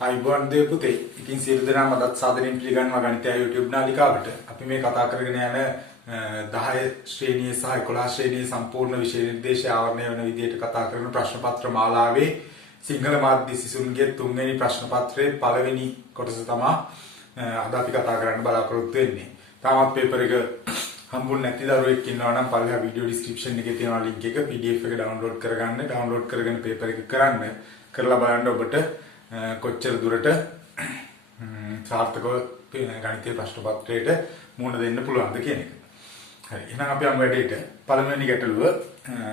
අයිබෝන් දේ පුතේ. ඉතින් සියලු දෙනාම අදත් සාදරයෙන් පිළිගන්නවා ගණිතය YouTube නාලිකාවට. අපි මේ කතා කරගෙන යන 10 ශ්‍රේණියේ සහ 11 ශ්‍රේණියේ සම්පූර්ණ විෂය නිර්දේශය ආවරණය වෙන විදිහට කතා කරන ප්‍රශ්න පත්‍ර මාලාවේ සිංහල මාධ්‍ය සිසුන්ගේ 3 වෙනි ප්‍රශ්න පත්‍රයේ පළවෙනි කොටස තමයි අද අපි කතා කරන්න බලාපොරොත්තු වෙන්නේ. තාමත් පේපර් එක හම්බුනේ නැති දරුවෙක් ඉන්නවා නම් පළවෙනි වීඩියෝ ඩිස්ක්‍රිප්ෂන් එකේ තියෙන ලින්ක් එක PDF එක ඩවුන්ලෝඩ් කරගන්න. ඩවුන්ලෝඩ් කරගෙන පේපර් එක කරලා බලන්න ඔබට කොච්චර දුරට සාර්ථකව ගණිතීය ප්‍රශ්න පත්‍රයට මුහුණ දෙන්න පුළුවන්ද කියන එක. හරි. එහෙනම් අපි යමු වැඩේට. පළවෙනි ගැටලුව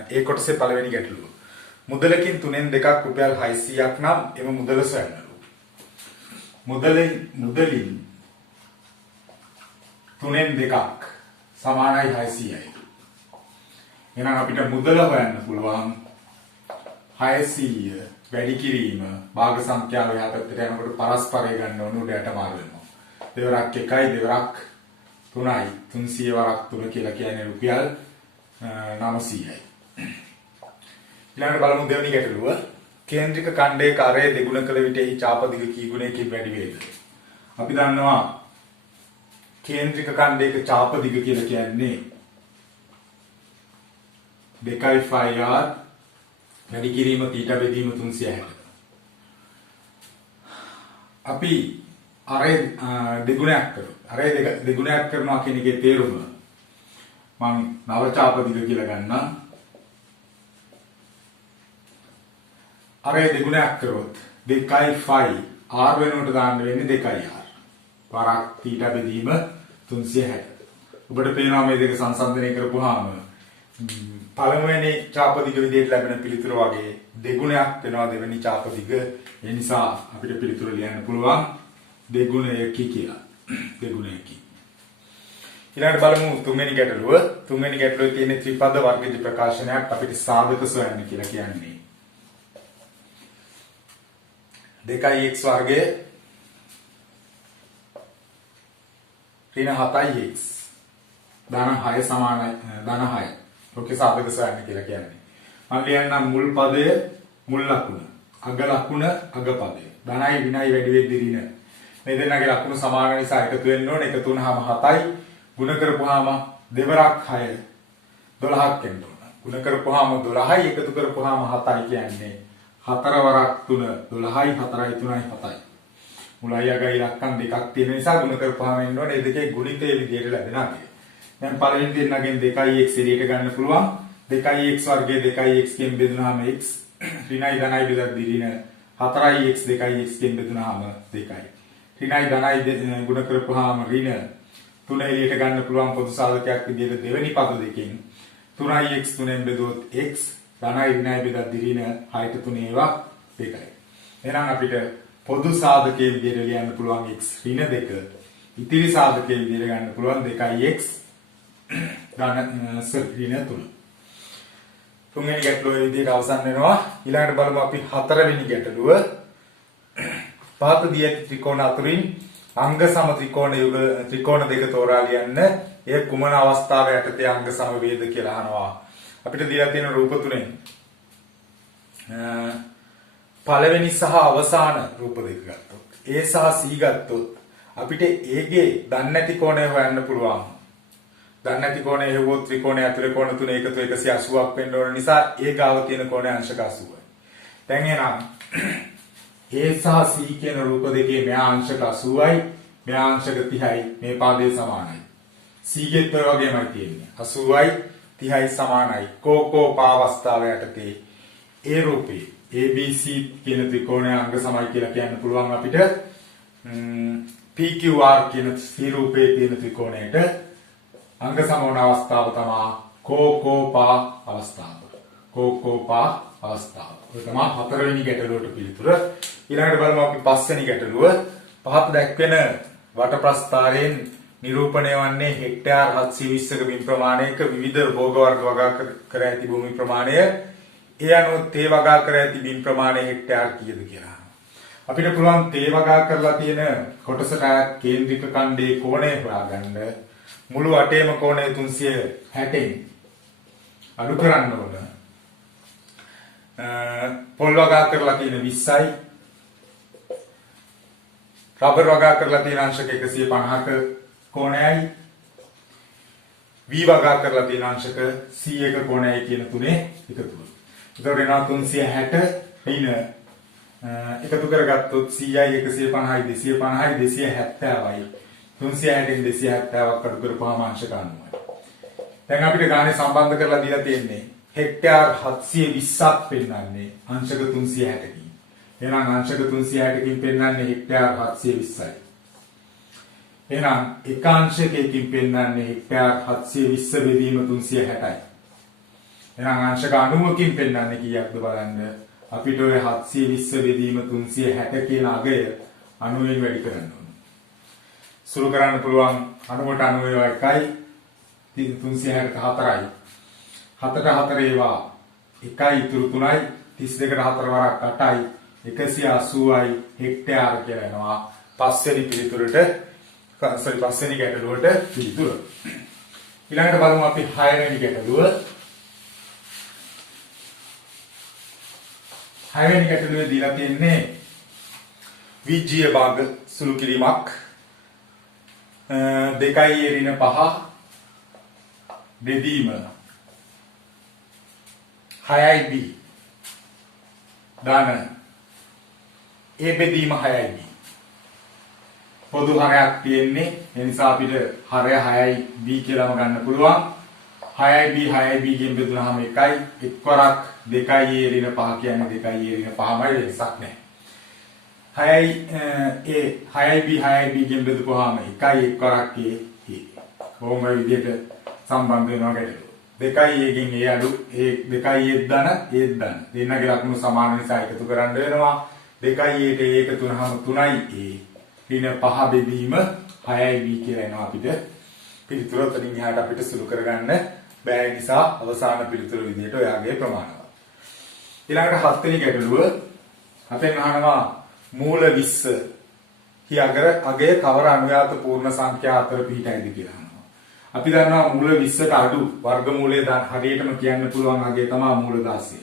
ඒ කොටසේ පළවෙනි ගැටලුව. මුදලකින් 3න් 2ක් රුපියල් 600ක් නම් එම මුදල සොයන්නලු. මුදලින් 3න් 2ක් සමානයි 600යි. එහෙනම් අපිට මුදල හොයන්න පුළුවන් 600 වැඩි කිරීම භාග සංඛ්‍යාව යහපැත්තට යනකොට පරස්පරය ගන්න ඕන උඩට මාරු වෙනවා. දෙවරක් 1යි දෙවරක් 3යි 300 වරක් 3 කියලා කියන්නේ රුපියල් 900යි. ඊළඟට බලමු දෙවෙනි ගැටලුව. කේන්ද්‍රික ඛණ්ඩයේ කරය දෙගුණ කළ විට එහි ඡාපදිග කී ගුණයකින් වැඩි වේද? අපි දන්නවා කේන්ද්‍රික ඛණ්ඩයක ඡාපදිග කියලා කියන්නේ 2πr වැඩි කිරීම θ බෙදීම 360. අපි අරේ දෙගුණයක් කරමු. අරේ දෙගුණයක් කරනවා කියන එකේ තේරුම මම නව ඡාපදිග කියලා ගන්නම්. අරේ දෙගුණයක් කරොත් 2π r වෙනුවට දාන්න වෙන්නේ 2r. වරක් θ බෙදීම 360. ඔබට පේනවා මේ දෙක සංසන්දනය කරපුවාම පළවෙනි ඡාපදිග විදිහට ලැබෙන පිළිතුර වගේ දෙගුණයක් වෙනවා දෙවෙනි ඡාපදිග. ඒ නිසා අපිට පිළිතුර ලියන්න පුළුවන් දෙගුණයකි කියලා. දෙගුණයකි. ඊළඟට බලමු තුන්වෙනි ගැටලුව. තුන්වෙනි ගැටලුවේ තියෙන ත්‍රිපද වර්ගජ ප්‍රකාශනයක් අපිට සාධක සොයන්න කියලා කියන්නේ. 2x වර්ගය ඍණ 7x ධන 6 සමානයි ධන 6. ඔකේ සාධක සොයන්න කියලා කියන්නේ. මම ලියන්නම් මුල් පදය මුල් ලකුණ, අග ලකුණ අග පදය. ධනයි විනයි වැඩි වෙද්දී ඍණ. මේ දෙන්නගේ ලකුණු සමාන නිසා එකතු වෙන්න ඕනේ. එකතු වුණාම 7යි. ගුණ කරපුවාම දෙවරක් 6 12ක් එන්න ඕන. ගුණ කරපුවාම 12යි එකතු කරපුවාම 7යි කියන්නේ 4 වරක් 3 12යි 4යි 3යි 7යි. මුලයි අගයි ඉලක්කම් දෙකක් තියෙන නිසා ගුණ කරපුවාම එන්න ඕනේ. මේ දෙකේ ගුණිතයේ විදියට ලැබෙනවා. දැන් පළවෙනි දෙන්නගෙන් 2x එළියට ගන්න පුළුවන්. 2x වර්ගය 2x කින් බෙදුනහම x ඍණයි ධනයි බෙදද්දී ඍණ 4x 2x කින් බෙදුනහම 2යි. ඍණයි ධනයි ගුණ කරපුවාම ඍණ 3 එළියට ගන්න පුළුවන් පොදු සාධකයක් විදිහට දෙවෙනි පද දෙකෙන් 3x 3ෙන් බෙදුවොත් x ධනයි ඍණයි බෙදද්දී ඍණ 6ට 3 ඒවා 2යි. එහෙනම් අපිට පොදු සාධකයේ විදිහට ලියන්න පුළුවන් x ඍණ 2. ඉතිරි සාධකයේ විදිහට ගන්න පුළුවන් 2x ධන ඍණ 3. තුන්වෙනි ගැටලුවේ විදිහට අවසන් වෙනවා. ඊළඟට බලමු අපි හතරවෙනි ගැටලුව. පහත දී ඇති ත්‍රිකෝණ අතරින් අංග සම ත්‍රිකෝණ දෙක තෝරා ලියන්න. එය කුමන අවස්ථාව යටතේ අංග සම වේද කියලා අහනවා. අපිට දීලා තියෙන රූප තුනෙන් පළවෙනි සහ අවසාන රූප දෙක ගත්තොත් A සහ C ගත්තොත් අපිට A ගේ දන්නේ නැති කෝණය හොයන්න පුළුවන්. දන්නේ නැති කෝණය හෙව්වොත් ත්‍රිකෝණය ඇතුලේ කෝණ තුන එකතු 180ක් වෙන්න ඕන නිසා A ගාව තියෙන කෝණය අංශක 80යි. දැන් එහෙනම් A සහ C කියන රූප දෙකේ මෙහා අංශක 80යි මෙහා අංශක 30යි මේ පාදයේ සමානයි. C ගෙත් ඔය වගේමයි තියෙන්නේ. 80යි 30යි සමානයි. කෝ පාවස්ථාව යටතේ A රූපේ ABC කියන ත්‍රිකෝණය අංග සමයි කියලා කියන්න පුළුවන් අපිට. PQR කියන C රූපේ තියෙන ත්‍රිකෝණයට අංග සමවන අවස්ථාව තමයි කෝපා අවස්ථාව. කෝපා අවස්ථාව. ඔය තමයි හතරවෙනි ගැටලුවට පිළිතුර. ඊළඟට බලමු අපි පස්වෙනි ගැටලුව. පහත දැක්වෙන වට ප්‍රස්ථාරයෙන් නිරූපණය වන්නේ හෙක්ටයාර් 720ක බිම් ප්‍රමාණයක විවිධ භෝග වර්ග වගා කර ඇති භූමි ප්‍රමාණය. ඒ අනුව තේ වගා කර ඇති බිම් ප්‍රමාණය හෙක්ටයාර් කීයද කියලා. අපිට පුළුවන් තේ වගා කරලා තියෙන කොටසට කේන්ද්‍රික ඛණ්ඩයේ කෝණය හොයාගන්න. මුළු වටේම කෝණය 360න් අඩු කරන්න ඕන. පොල් වගා කරලා තියෙන 20යි. රබර් වගා කරලා තියෙන අංශක 150ක කෝණයයි. V වගා කරලා තියෙන අංශක 100ක කෝණයයි කියන තුනේ එකතුව. ඒතකොට එනවා 360 ඍණ එකතු කරගත්තොත් 100යි 150යි 250යි 270යි 360න් 270ක් අඩු කරපුවාම අංශක 90යි. දැන් අපිට ගානේ සම්බන්ධ කරලා දීලා තියෙන්නේ හෙක්ටාර් 720ක් පෙන්වන්නේ අංශක 360කින්. එහෙනම් අංශක 360කින් පෙන්වන්නේ හෙක්ටාර් 720යි. එහෙනම් එක අංශකයකින් පෙන්වන්නේ හෙක්ටාර් 720 බෙදීම 360යි. එහෙනම් අංශක 90කින් පෙන්වන්නේ කීයක්ද බලන්න. අපිට ඔය 720 බෙදීම 360 කියන අගය 90ෙන් වැඩි කරන්න ඕන. සුළු කරන්න පුළුවන් 90ට 90 1යි 360ට 4යි. 7ට 4 ඒවා 1යි ඉතුරු 3යි 32ට 4 වරක් 8යි 180යි හෙක්ටාර කියලා එනවා. පස්වෙනි පිළිතුරට පස්වෙනි ගැටලුවට පිළිතුර. ඊළඟට බලමු අපි 6 වෙනි ගැටලුව. 6 වෙනි ගැටලුවේ දීලා තියෙන්නේ විජ්ජීය භාග සුළු කිරීමක් 2.5 බෙදීම 6යි b දාන a බෙදීම 6යි b පොදු හරයක් තියෙන්නේ ඒ නිසා අපිට හරය 6යි b කියලාම ගන්න පුළුවන් 6යි b 6යි b ගෙන් බෙදුනහම 1යි එක්වරක් 2යි a ඍණ 5 කියන්නේ 2යි a ඍණ 5මයි වෙනසක් නැහැ 6යි b 6යි b ගෙන් බෙදුවාම 1යි එක්වරක් a කොහොම විදිහට සම්බන්ධ වෙනවා ගැටලුව 2යි a ගෙන් a අඩු a 2යි a ධන a ධන දෙන්නගේ ලක්ෂණ සමාන නිසා එකතු කරන්න වෙනවා 2යි a ට a එකතු වුනහම 3යි a ඍණ 5 බෙදීම 6යි b කියලා එනවා අපිට පිළිතුර උතනින් එහාට අපිට සුළු කරගන්න බෑ නිසා අවසාන පිළිතුර විදිහට ඔයාගේ ප්‍රමාණවත් ඊළඟට 7 වෙනි ගැටලුව අපෙන් අහනවා මූල 20 කියාගර අගය කවර අනුයාත පූර්ණ සංඛ්‍යා අතර පිහිටයිද කියලා අහනවා අපි දන්නවා මූල 20ට අඩු වර්ගමූලය හරියටම කියන්න පුළුවන් අගය තමයි මූල 16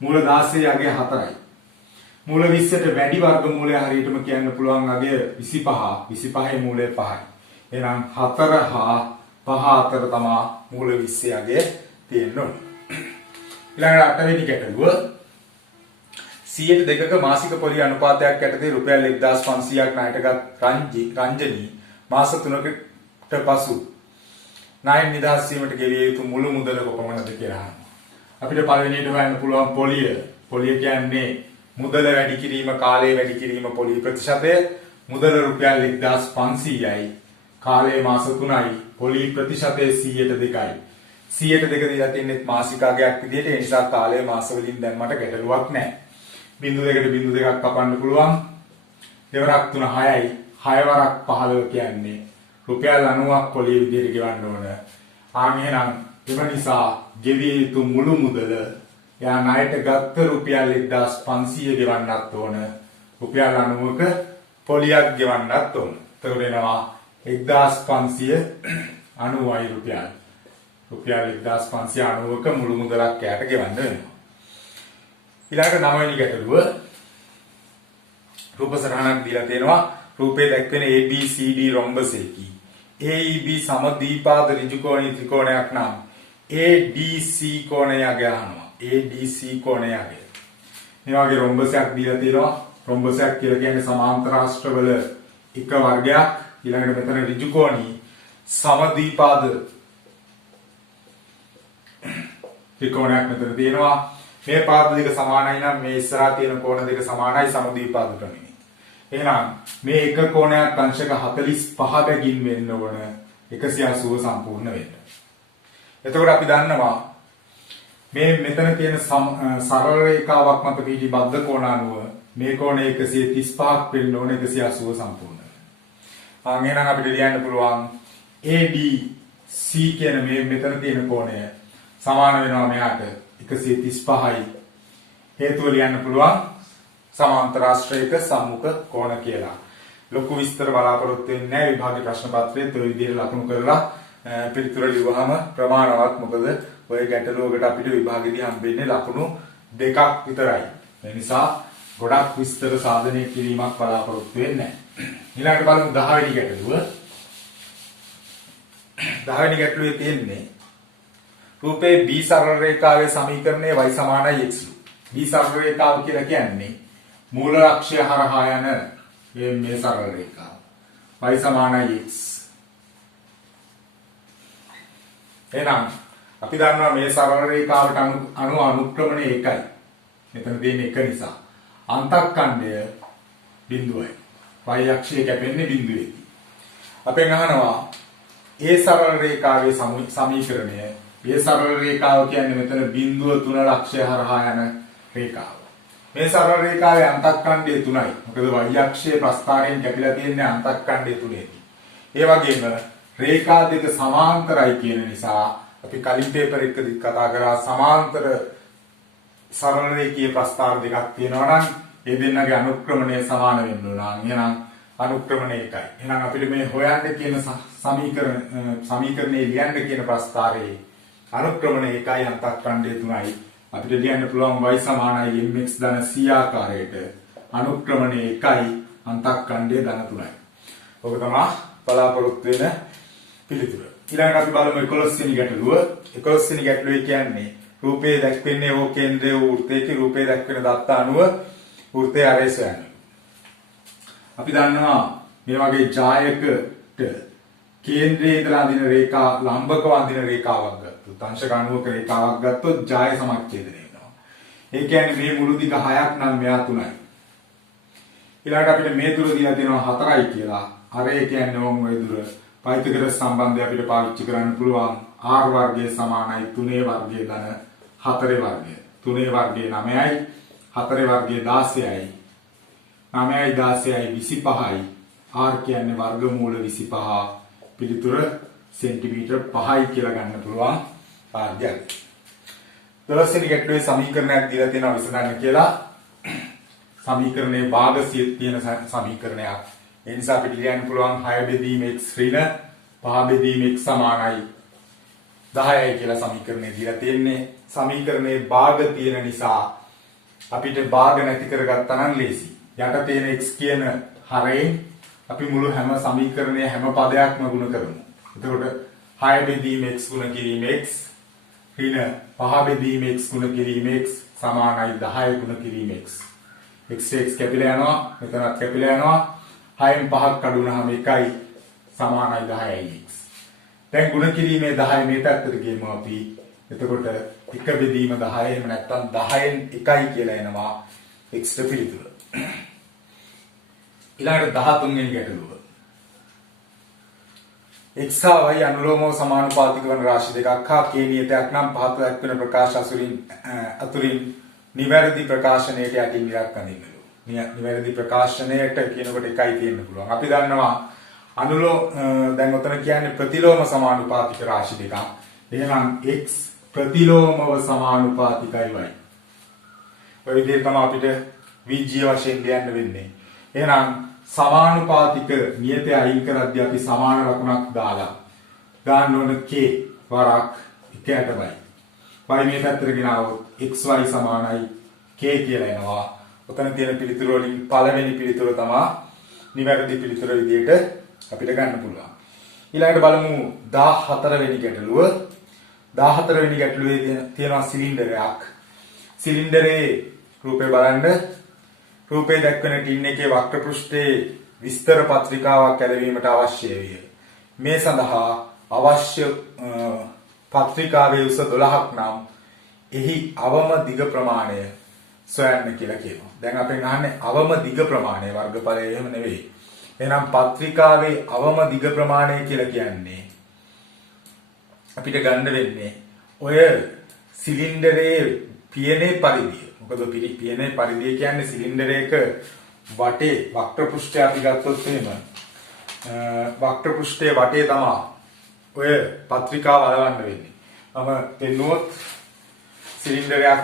මූල 16 අගය 4යි මූල 20ට වැඩි වර්ගමූලය හරියටම කියන්න පුළුවන් අගය 25 25ේ මූලය 5යි එහෙනම් 4 හා 5 අතර තමයි මූල 20 අගය තියෙන්න ඕනේ. ඊළඟට 8 වෙනි ගැටලුව 102ක මාසික පොලි අනුපාතයක් යටතේ රුපියල් 1500ක් ණයටගත් රංජනී මාස 3කට පසු ණය නිදහස් වීමට ගෙවිය යුතු මුළු මුදල කොපමණද කියලා අහනවා. අපිට පළවෙනියට හොයන්න පුළුවන් පොලිය. පොලිය කියන්නේ මුදල වැඩි කිරීම කාලය වැඩි කිරීම පොලි ප්‍රතිශතය. මුදල රුපියල් 1500යි. කාලය මාස 3යි. පොලි ප්‍රතිශතය 100ට 2යි. 100ට 2 දීලා තින්නේ මාසික අගයක් විදිහට. ඒ නිසා කාලය මාස වලින් දැම්මට ගැටලුවක් නැහැ. බිංදු දෙකට බිංදු දෙකක් කපන්න පුළුවන්. දෙවරක් 3 6යි. 6 වරක් 15 කියන්නේ රුපියල් 90ක් පොලිය විදිහට ගෙවන්න ඕන. ආන් එහෙනම් එම නිසා ගෙවිය යුතු මුළු මුදල යා ණයට ගත්ත රුපියල් 1500 ගෙවන්නත් ඕන. රුපියල් 90ක පොලියක් ගෙවන්නත් ඕන. එතකොට එනවා 1590යි රුපියල්. රුපියල් 1590ක මුළු මුදලක් යාට ගෙවන්න වෙනවා. ඊළඟ 9 වෙනි ගැටලුව රූප සටහනක් දීලා තියෙනවා. රූපේ දැක්වෙන ABCD රොම්බසයකි. AEB සමද්විපාද ඍජුකෝණී ත්‍රිකෝණයක් නම් ADC කෝණය අගය අහනවා. ADC කෝණය අගය. මේ වගේ රොම්බසයක් දීලා තියෙනවා. රොම්බසයක් කියලා කියන්නේ සමාන්තර අෂ්ටවල එක වර්ගයක්. ඊළඟට මෙතන ඍජුකෝණී සමද්විපාද ත්‍රිකෝණයක් මෙතන තියෙනවා. මේ පාද දෙක සමානයි නම් මේ ඉස්සරහා තියෙන කෝණ දෙක සමානයි සමද්විපාද ක්‍රමයේ. එහෙනම් මේ එක කෝණයක් අංශක 45 බැගින් වෙන්න ඕන 180 සම්පූර්ණ වෙන්න. එතකොට අපි දන්නවා මේ මෙතන තියෙන සරල රේඛාවක් මත පිහිටි බද්ධ කෝණ අනුව මේ කෝණය 135ක් වෙන්න ඕන 180 සම්පූර්ණ වෙන්න. එහෙනම් අපිට ලියන්න පුළුවන් ADC කියන මේ මෙතන තියෙන කෝණය සමාන වෙනවා මෙයාට 135යි. හේතුව ලියන්න පුළුවන් සමාන්තර ආශ්‍රයක සම්මුඛ කෝණ කියලා. ලොකු විස්තර බලාපොරොත්තු වෙන්නේ නැහැ. විභාගයේ ප්‍රශ්න පත්‍රයේ toy විදිහට ලකුණු කරලා පිළිතුර ලියවහම ප්‍රමාණවත්. මොකද ඔය ගැටලුවකට අපිට විභාගෙදී හම්බෙන්නේ ලකුණු 2ක් විතරයි. ඒ නිසා ගොඩක් විස්තර සාධනය කිරීමක් බලාපොරොත්තු වෙන්නේ නැහැ. ඊළඟට බලමු 10 වෙනි ගැටලුව. 10 වෙනි ගැටලුවේ තියෙන්නේ රූපේ B සරල රේඛාවේ සමීකරණය y සමානයි x. B සරල රේඛාව කියලා කියන්නේ මූල අක්ෂය හරහා යන මේ සරල රේඛාව. y සමානයි x. එහෙනම් අපි දන්නවා මේ සරල රේඛාවට අනු අනුක්‍රමණය 1යි. මෙතන තියෙන 1 නිසා අන්තක්ඛණ්ඩය බිඳුවයි. y අක්ෂය කැපෙන්නේ බිඳුවේදී. අපෙන් අහනවා ඒ සරල රේඛාවේ සමීකරණය. මේ සරල රේඛාව කියන්නේ මෙතන බිඳුව 3 ලක්ෂය හරහා යන රේඛාව. මේ සරල රේඛාවේ අන්තක්ඛණ්ඩය 3යි. මොකද y අක්ෂයේ ප්‍රස්ථාරයෙන් කැපිලා තියෙන්නේ අන්තක්ඛණ්ඩය 3ේදී. ඒ වගේම රේඛා දෙක සමාන්තරයි කියන නිසා අපි කලින් පේපර් එකකදී කතා කරා සමාන්තර සරල රේඛීය ප්‍රස්ථාර දෙකක් තියෙනවා නම් ඒ දෙන්නගේ අනුක්‍රමණය සමාන වෙන්න ඕන. එහෙනම් අනුක්‍රමණය 1යි. එහෙනම් අපිට මේ හොයන්න කියන සමීකරණේ ලියන්න කියන ප්‍රස්ථාරයේ අනුක්‍රමණය 1යි අන්තක්ඛණ්ඩය 3යි. අපිට ලියන්න පුළුවන් y සමානයි mx ධන c ආකාරයට අනුක්‍රමණය 1යි අන්තක්ඛණ්ඩය ධන 3යි. ඔබ තමයි බලාපොරොත්තු වෙන පිළිතුර. ඊළඟට අපි බලමු 11 වෙනි ගැටලුව. 11 වෙනි ගැටලුවේ කියන්නේ රූපේ දැක්වෙන්නේ ඕ කේන්ද්‍රයේ වෘත්තයක රූපේ දැක්වෙන දත්ත අනුව වෘත්තයේ ආරේස යන්නේ. අපි දන්නවා මේ වගේ ජායකට කේන්ද්‍රයේ ඉඳලා අඳින රේඛා ලම්බකව අඳින රේඛාවක් ගත්තොත් අංශක 90ක රේඛාවක් ගත්තොත් ජාය සමච්ඡේදනය වෙනවා. ඒ කියන්නේ මේ මුළු දිග 6ක් නම් මෙයා 3යි. ඊළඟට අපිට මේ දුර දීලා තියෙනවා 4යි කියලා. අර ඒ කියන්නේ ඕම් ওই දුර පයිතගොරස් සම්බන්ධය අපිට පාවිච්චි කරන්න පුළුවන්. r වර්ගය සමානයි 3 වර්ගය ධන 4 වර්ගය. 3 වර්ගය 9යි 4 වර්ගය 16යි. 9යි 16යි 25යි. r කියන්නේ වර්ගමූල 25. පිළිතුර සෙන්ටිමීටර් 5යි කියලා ගන්න පුළුවන් ආද්‍යයක්. 12 වෙනි ගැටලුවේ සමීකරණයක් දීලා තියෙනවා විසඳන්න කියලා. සමීකරණයේ භාග තියෙන සමීකරණයක්. ඒ නිසා අපිට ලියන්න පුළුවන් 6 බෙදීම x ඍණ 5 බෙදීම x සමානයි 10යි කියලා සමීකරණය දීලා තියෙන්නේ. සමීකරණයේ භාග තියෙන නිසා අපිට භාග නැති කරගත්තා නම් ලේසි. යට තියෙන x කියන හරයෙන් අපි මුළු හැම සමීකරණයේ හැම පදයක්ම ගුණ කරමු. එතකොට 6 බෙදීම x ගුණ කිරීම x ඍණ 5 බෙදීම x ගුණ කිරීම x සමානයි 10 ගුණ කිරීම x. x කැපිලා යනවා මෙතනත් කැපිලා යනවා 6න් 5ක් අඩු වුණාම 1යි සමානයි 10යි x. දැන් ගුණ කිරීමේ 10 මේ පැත්තට ගියම අපි එතකොට 1 බෙදීම 10 එහෙම නැත්නම් 10න් 1යි කියලා එනවා x ට පිළිතුර. ඊළඟට 13 වෙනි ගැටලුව. x හා y අනුලෝමව සමානුපාතික වන රාශි දෙකක් හා k නියතයක් නම් පහත දක්වන ප්‍රකාශ අතුරින් නිවැරදි ප්‍රකාශනයට යටින් ඉලක්ක අඳින්නලු. නිවැරදි ප්‍රකාශනයට කියනකොට එකයි තියෙන්න පුළුවන්. අපි දන්නවා දැන් ඔතන කියන්නේ ප්‍රතිලෝම සමානුපාතික රාශි දෙකක්. එහෙනම් x ප්‍රතිලෝමව සමානුපාතිකයි y. ඔය විදිහට තමයි අපිට විජ්ජීය වශයෙන් ලියන්න වෙන්නේ. එහෙනම් සමානුපාතික නියතය අයින් කරද්දී අපි සමාන ලකුණක් දාලා ගන්න ඕන k වරක් 1ට y. y මේ පැත්තට ගෙනාවොත් xy සමානයි k කියලා එනවා. ඔතන තියෙන පිළිතුර වලින් පළවෙනි පිළිතුර තමයි නිවැරදි පිළිතුර විදිහට අපිට ගන්න පුළුවන්. ඊළඟට බලමු 14 වෙනි ගැටලුව. 14 වෙනි ගැටලුවේ තියෙනවා සිලින්ඩරයක්. සිලින්ඩරේ රූපේ බලන්න. රූපේ දක්වන ටින් එකේ වක්‍ර පෘෂ්ඨයේ විස්තර පත්‍රිකාවක් ඇලවීමට අවශ්‍ය විය. මේ සඳහා අවශ්‍ය පත්‍රිකාවේ උස 12ක් නම් එහි අවම දිග ප්‍රමාණය සොයන්න කියලා කියනවා. දැන් අපෙන් අහන්නේ අවම දිග ප්‍රමාණය වර්ගඵලය එහෙම නෙවෙයි. එහෙනම් පත්‍රිකාවේ අවම දිග ප්‍රමාණය කියලා කියන්නේ අපිට ගන්න වෙන්නේ ඔය සිලින්ඩරයේ පියනේ පරිධිය. මොකද පියනේ පරිධිය කියන්නේ සිලින්ඩරයක වටේ වක්‍ර පෘෂ්ඨය අපි ගත්තොත් එහෙම වක්‍ර පෘෂ්ඨයේ වටේ තමයි ඔය පත්‍රිකාව අලවන්න වෙන්නේ. මම දෙන්නුවොත් සිලින්ඩරයක්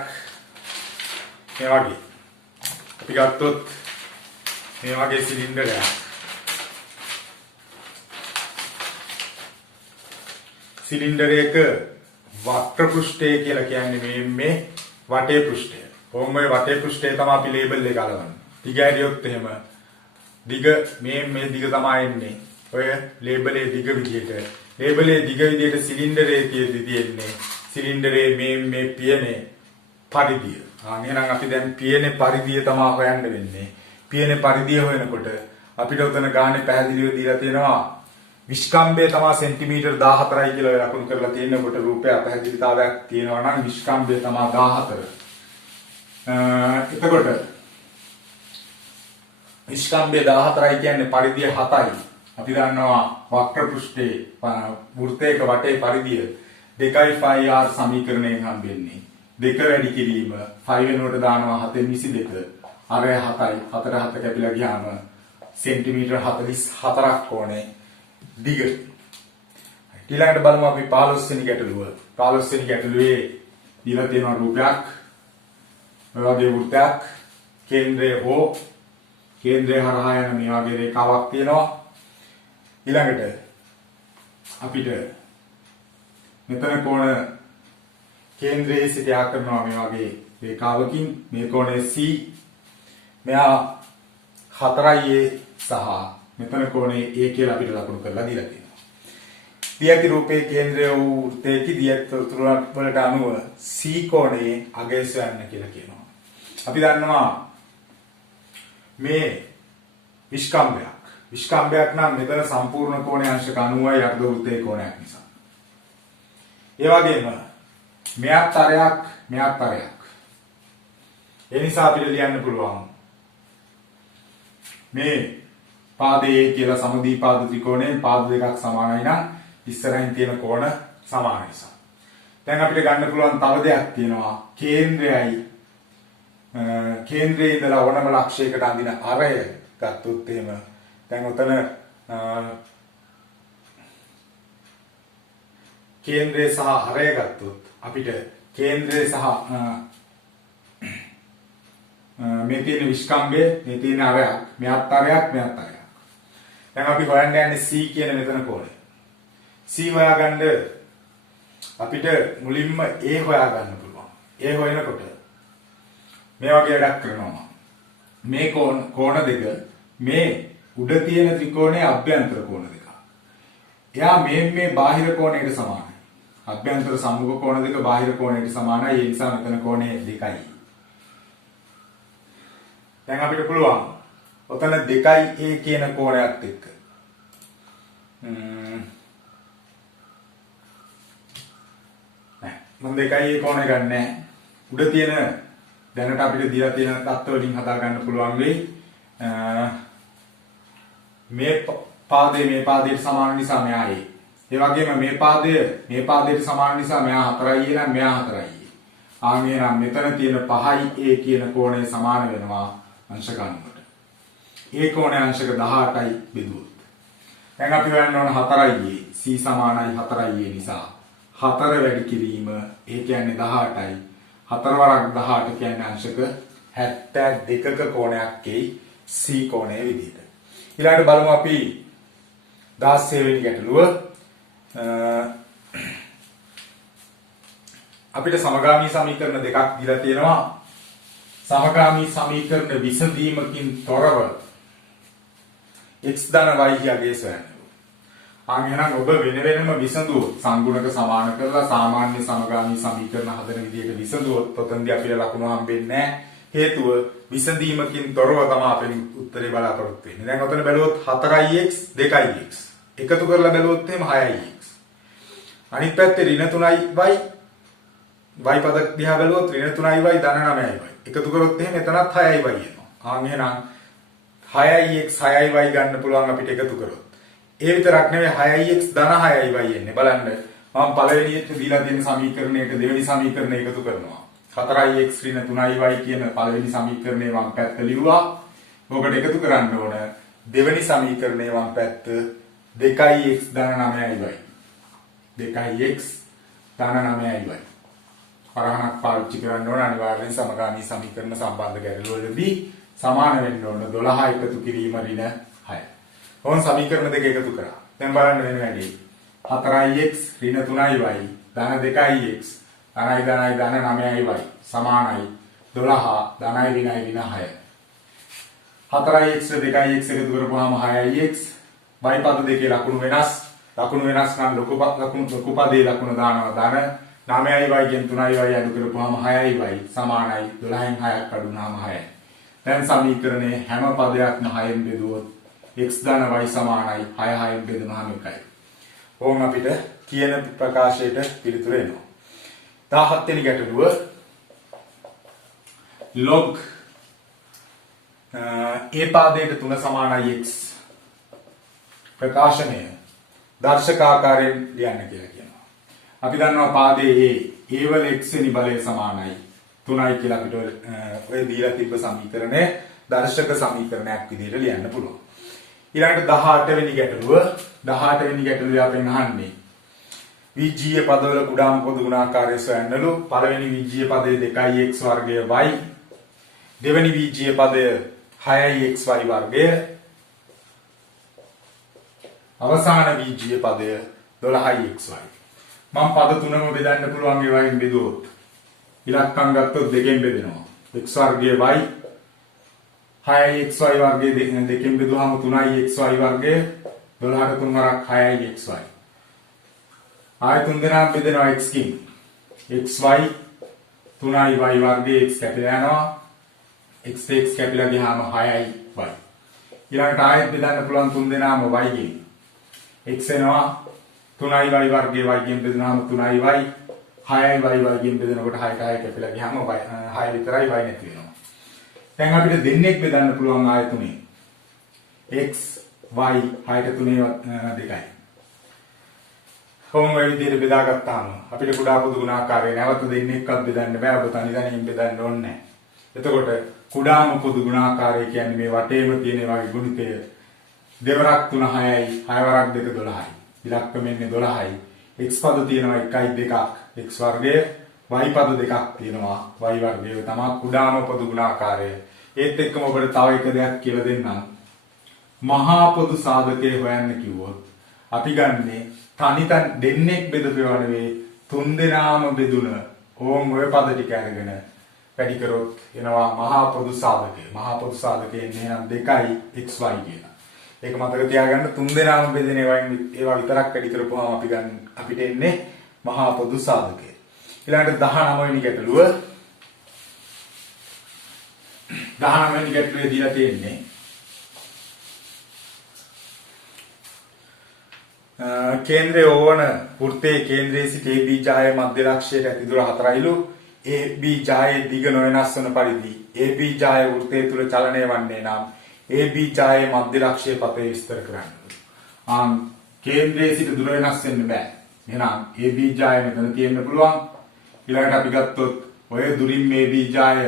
මේ වගේ අපි ගත්තොත් මේ වගේ සිලින්ඩරයක් සිලින්ඩරයක වක්‍ර පෘෂ්ඨය කියලා කියන්නේ මේ වටේ පෘෂ්ඨය. කොහොම මේ වටේ පෘෂ්ඨය තමයි අපි ලේබල් එක අලවන්නේ. දිග ඇරියොත් එහෙම දිග මේ දිග තමයි එන්නේ. ඔය ලේබලේ දිග විදියට. ලේබලේ දිග විදියට සිලින්ඩරයේ තියෙන්නේ. සිලින්ඩරයේ මේ පියනේ පරිධිය. එහෙනම් අපි දැන් පියනේ පරිධිය තමයි හොයන්න වෙන්නේ. පියනේ පරිධිය හොයනකොට අපිට උතන ගානේ පැහැදිලිව දීලා තියෙනවා විස්කම්භය තමයි සෙන්ටිමීටර් 14යි කියලා ලකුණු කරලා තියෙනකොට රූපය පැහැදිලිතාවයක් තියෙනවා නම් විස්කම්භය තමයි 14. එතකොට විස්කම්භය 14යි කියන්නේ පරිධිය 7යි. අපි දන්නවා වක්‍ර පෘෂ්ඨයේ වෘත්තයක වටේ පරිධිය 2πr සමීකරණයෙන් හම්බෙන්නේ. 2 වැඩි කිරීම 5 වෙනුවට දානවා 7/22. අරය 7යි. 4 7 කැපිලා ගියාම සෙන්ටිමීටර් 44ක් ඕනේ දිග. ඊළඟට බලමු අපි 15 වෙනි ගැටලුව. 15 වෙනි ගැටලුවේ දීලා තියෙන රූපයක් මේ වගේ වෘත්තයක් කේන්ද්‍රය හරහා යන මේ වගේ රේඛාවක් තියෙනවා. ඊළඟට අපිට මෙතන කොන කේන්ද්‍රයේ සිට යා කරනවා මේ වගේ රේඛාවකින් මේ කොණය C මෙයා 4යි සහ මෙතන කොණේ A කියලා අපිට ලකුණු කරලා දීලා තියෙනවා. දී ඇති රූපයේ කේන්ද්‍රය වූ වෘත්තයේ දී ඇති තොරතුරු වලට අනුව C කොණේ අගය සොයන්න කියලා කියනවා. අපි දන්නවා මේ විස්කම්භයක් නම් මෙතන සම්පූර්ණ කෝණයේ අංශක 90යි අර්ධ වෘත්තයේ කෝණයක් නිසා. ඒ වගේම මෙයත් තරයක්. ඒ නිසා අපිට ලියන්න පුළුවන් මේ පාදයේ කියලා සමදීපාද ත්‍රිකෝණයෙන් පාද දෙකක් සමානයි නම් ඉස්සරහින් තියෙන කෝණ සමාන නිසා. දැන් අපිට ගන්න පුළුවන් තව දෙයක් තියෙනවා. කේන්ද්‍රයේ ඉඳලා ඕනම ලක්ෂයකට අඳින අරය ගත්තොත් එහෙම දැන් උතන කේන්ද්‍රය සහ අරය ගත්තොත් අපිට කේන්ද්‍රය සහ මේ තියෙන විස්කම්භය මේ තියෙන අරයක් මෙයත් අරයක්. දැන් අපි හොයන්න යන්නේ C කියන මෙතන කෝණය. C හොයාගන්න අපිට මුලින්ම A හොයාගන්න පුළුවන්. A හොයනකොට මේ වගේ වැඩක් කරනවා. මේ කෝණ දෙක මේ උඩ තියෙන ත්‍රිකෝණයේ අභ්‍යන්තර කෝණ දෙක. එයා මේ බාහිර කෝණයට සමානයි. අභ්‍යන්තර සම්මුඛ කෝණ දෙක බාහිර කෝණයට සමානයි. ඒ නිසා මෙතන කෝණය 2යි. දැන් අපිට පුළුවන් ඔතන 2A කියන කෝණයත් එක්ක මම 2A කෝණය ගන්නෑ. උඩ තියෙන දැනට අපිට දීලා තියෙන தত্ত্ব වලින් හදා ගන්න පුළුවන් වෙයි. මේ පාදයට සමාන නිසා මෙයා A. ඒ වගේම මේ පාදයට සමාන නිසා මෙයා 4යි නම් මෙයා 4යි. ආන්ගේ නම් මෙතන තියෙන 5යි A කියන කෝණය සමාන වෙනවා අංශක 90ට. A කෝණය අංශක 18යි බෙදුවොත්. දැන් අපි හොයන්න ඕන 4යි A. C සමානයි 4යි A නිසා 4 වැඩි කිරීම ඒ කියන්නේ 18යි. 4 වරක් 18 කියන්නේ අංශක 72ක කෝණයක් එයි C කෝණයේ විදිහට. ඊළඟට බලමු අපි 16 වෙනි ගැටලුව. අපිට සමගාමී සමීකරණ දෙකක් දීලා තියෙනවා. සමගාමී සමීකරණ විසඳීමකින් තොරව x ධන y යගේ සොයන්න. එහෙනම් ඔබ වෙනම විසඳුවොත් සංගුණක සමාන කරලා සාමාන්‍ය සමගාමී සමීකරණ හදන විදිහට විසඳුවොත් ඔතනදී අපිට ලකුණු හම්බෙන්නේ නැහැ. හේතුව විසඳීමකින් තොරව තමයි අපේ උත්තරේ බලාපොරොත්තු වෙන්නේ. දැන් ඔතන බැලුවොත් 4x 2x එකතු කරලා බැලුවොත් එහෙම 6x. අනිත් පැත්තේ ඍණ 3y y පද දිහා බැලුවොත් ඍණ 3y ධන 9y. එකතු කරොත් එහෙම එතනත් 6y එනවා. එහෙනම් 6x 6y ගන්න පුළුවන් අපිට එකතු කරොත්. ඒ විතරක් නෙවෙයි 6x ධන 6y එන්නේ. බලන්න මම පළවෙනියට දීලා තියෙන සමීකරණයට දෙවෙනි සමීකරණය එකතු කරනවා. 4x ඍණ 3y කියන පළවෙනි සමීකරණේ වම් පැත්ත ලිව්වා. ඕකට එකතු කරන්න ඕන දෙවෙනි සමීකරණේ වම් පැත්ත 2x ධන 9y. 2x ධන 9y. පරහනක් පාවිච්චි කරන්න ඕන අනිවාර්යෙන් සමගාමී සමීකරණ සම්බන්ධ ගැටළු වලදී සමාන වෙන්න ඕන 12 එකතු කිරීම ඍණ 6. ඕන් සමීකරණ දෙක එකතු කරා. දැන් බලන්න වෙන වැඩි. 4x ඍණ 3y ධන 2x ධනයි 9y සමානයි 12 ධනයි ඍණයි ඍණ 6. 4x 2x එකතු කරපුවාම 6x y පද දෙකේ ලකුණු වෙනස් නම් ලොකු පදේ ලකුණු දානවා ධන 9y ගෙන් 3y අඩු කරපුවාම 6y සමානයි 12න් 6ක් අඩු වුණාම 6යි. දැන් සමීකරණයේ හැම පදයක්ම 6න් බෙදුවොත් x ධන y සමානයි 6 6න් බෙදුනහම 1යි. ඕම් අපිට කියන ප්‍රකාශයට පිළිතුර එනවා. 17 වෙනි ගැටලුව log a පාදයට 3 සමානයි x ප්‍රකාශනය දර්ශකාකාරයෙන් ලියන්න කියලා කියනවා. අපි දන්නවා පාදයේ a වල x වෙනි බලය සමානයි 3යි කියලා අපිට ඔය දීලා තිබ්බ සමීකරණය දර්ශක සමීකරණයක් විදිහට ලියන්න පුළුවන්. ඊළඟට 18 වෙනි ගැටලුවේ අපෙන් අහන්නේ විජීය පදවල කුඩාම පොදු ගුණාකාරය සොයන්නලු. පළවෙනි විජීය පදයේ 2x වර්ගය y, දෙවෙනි විජීය පදය 6xy වර්ගය, අවසාන විජීය පදය 12xy. මම පද තුනම බෙදන්න පුළුවන් ඒ වයින් බෙදුවොත් ඉලක්කම් ගත්තොත් දෙකෙන් බෙදෙනවා. x වර්ගය y 6xy වර්ගයේ දෙකෙන් බෙදුවාම 3xy වර්ගය 12ට 3 වරක් 6xy. ආය තුන් දෙනාම බෙදෙනවා x කින්. xy 3y වර්ගයේ x කැපිලා යනවා. x කැපිලා ගියාම 6y. ඊළඟට ආයෙත් බෙදන්න පුළුවන් තුන් දෙනාම y කින්. x එනවා 3y වර්ගයේ y කින් බෙදුනහම 3y 6y ගෙන් බෙදනකොට 6ට 6 කැපිලා ගියාම 6 විතරයි y නැති වෙනවා. දැන් අපිට දෙන්නෙක් බෙදන්න පුළුවන් ආය තුනේ. x y 6ට 3 2යි. කොහොම වෙයි විදිහට බෙදාගත්තාම අපිට කුඩා පොදු ගුණාකාරය නැවත දෙන්නෙක්වත් බෙදන්න බෑ. ඔබ තනි තනියෙන් බෙදන්න ඕනේ නැහැ. එතකොට කුඩාම පොදු ගුණාකාරය කියන්නේ මේ වටේම තියෙන වගේ ගුණිතය දෙවරක් 3 6යි 6 වරක් 2 12යි. ඉලක්කම එන්නේ 12යි. x පද තියෙනවා 1යි 2ක් x වර්ගය, y පද දෙකක් තියෙනවා y වර්ගය තමයි කුඩාම පොදු ගුණාකාරය. ඒත් එක්කම ඔබට තව එක දෙයක් කියලා දෙන්නම්. මහා පොදු සාධකය හොයන්න කිව්වොත් අපි ගන්නේ තනිතන් දෙන්නෙක් බෙදපේවා නෙවෙයි තුන් දෙනාම බෙදුන ඕම් ඔය පද ටික අරගෙන වැඩි කරොත් එනවා මහා පොදු සාධකය. මහා පොදු සාධකය එන්නේ නම් 2යි xy කියලා. ඒක මතක තියාගන්න තුන් දෙනාම බෙදෙන ඒවා විතරක් වැඩි කරපුවාම අපිට එන්නේ මහා පොදු සාධකය. ඊළඟට 19 වෙනි ගැටලුව. 19 වෙනි ගැටලුවේ දීලා තියෙන්නේ කේන්ද්‍රය ඕවන වෘත්තයේ කේන්ද්‍රයේ සිට AB ජායේ මධ්‍ය ලක්ෂයට ඇති දුර 4යිලු. AB ජායේ දිග නොවෙනස් වන පරිදි AB ජායේ වෘත්තය තුල චලනය වන්නේ නම් AB ජායේ මධ්‍ය ලක්ෂයේ පතේ විස්තර කරන්න. කේන්ද්‍රයේ සිට දුර වෙනස් වෙන්න බෑ. එහෙනම් AB ජාය මෙතන තියෙන්න පුළුවන්. ඊළඟට අපි ගත්තොත් ඔය දුරින් AB ජාය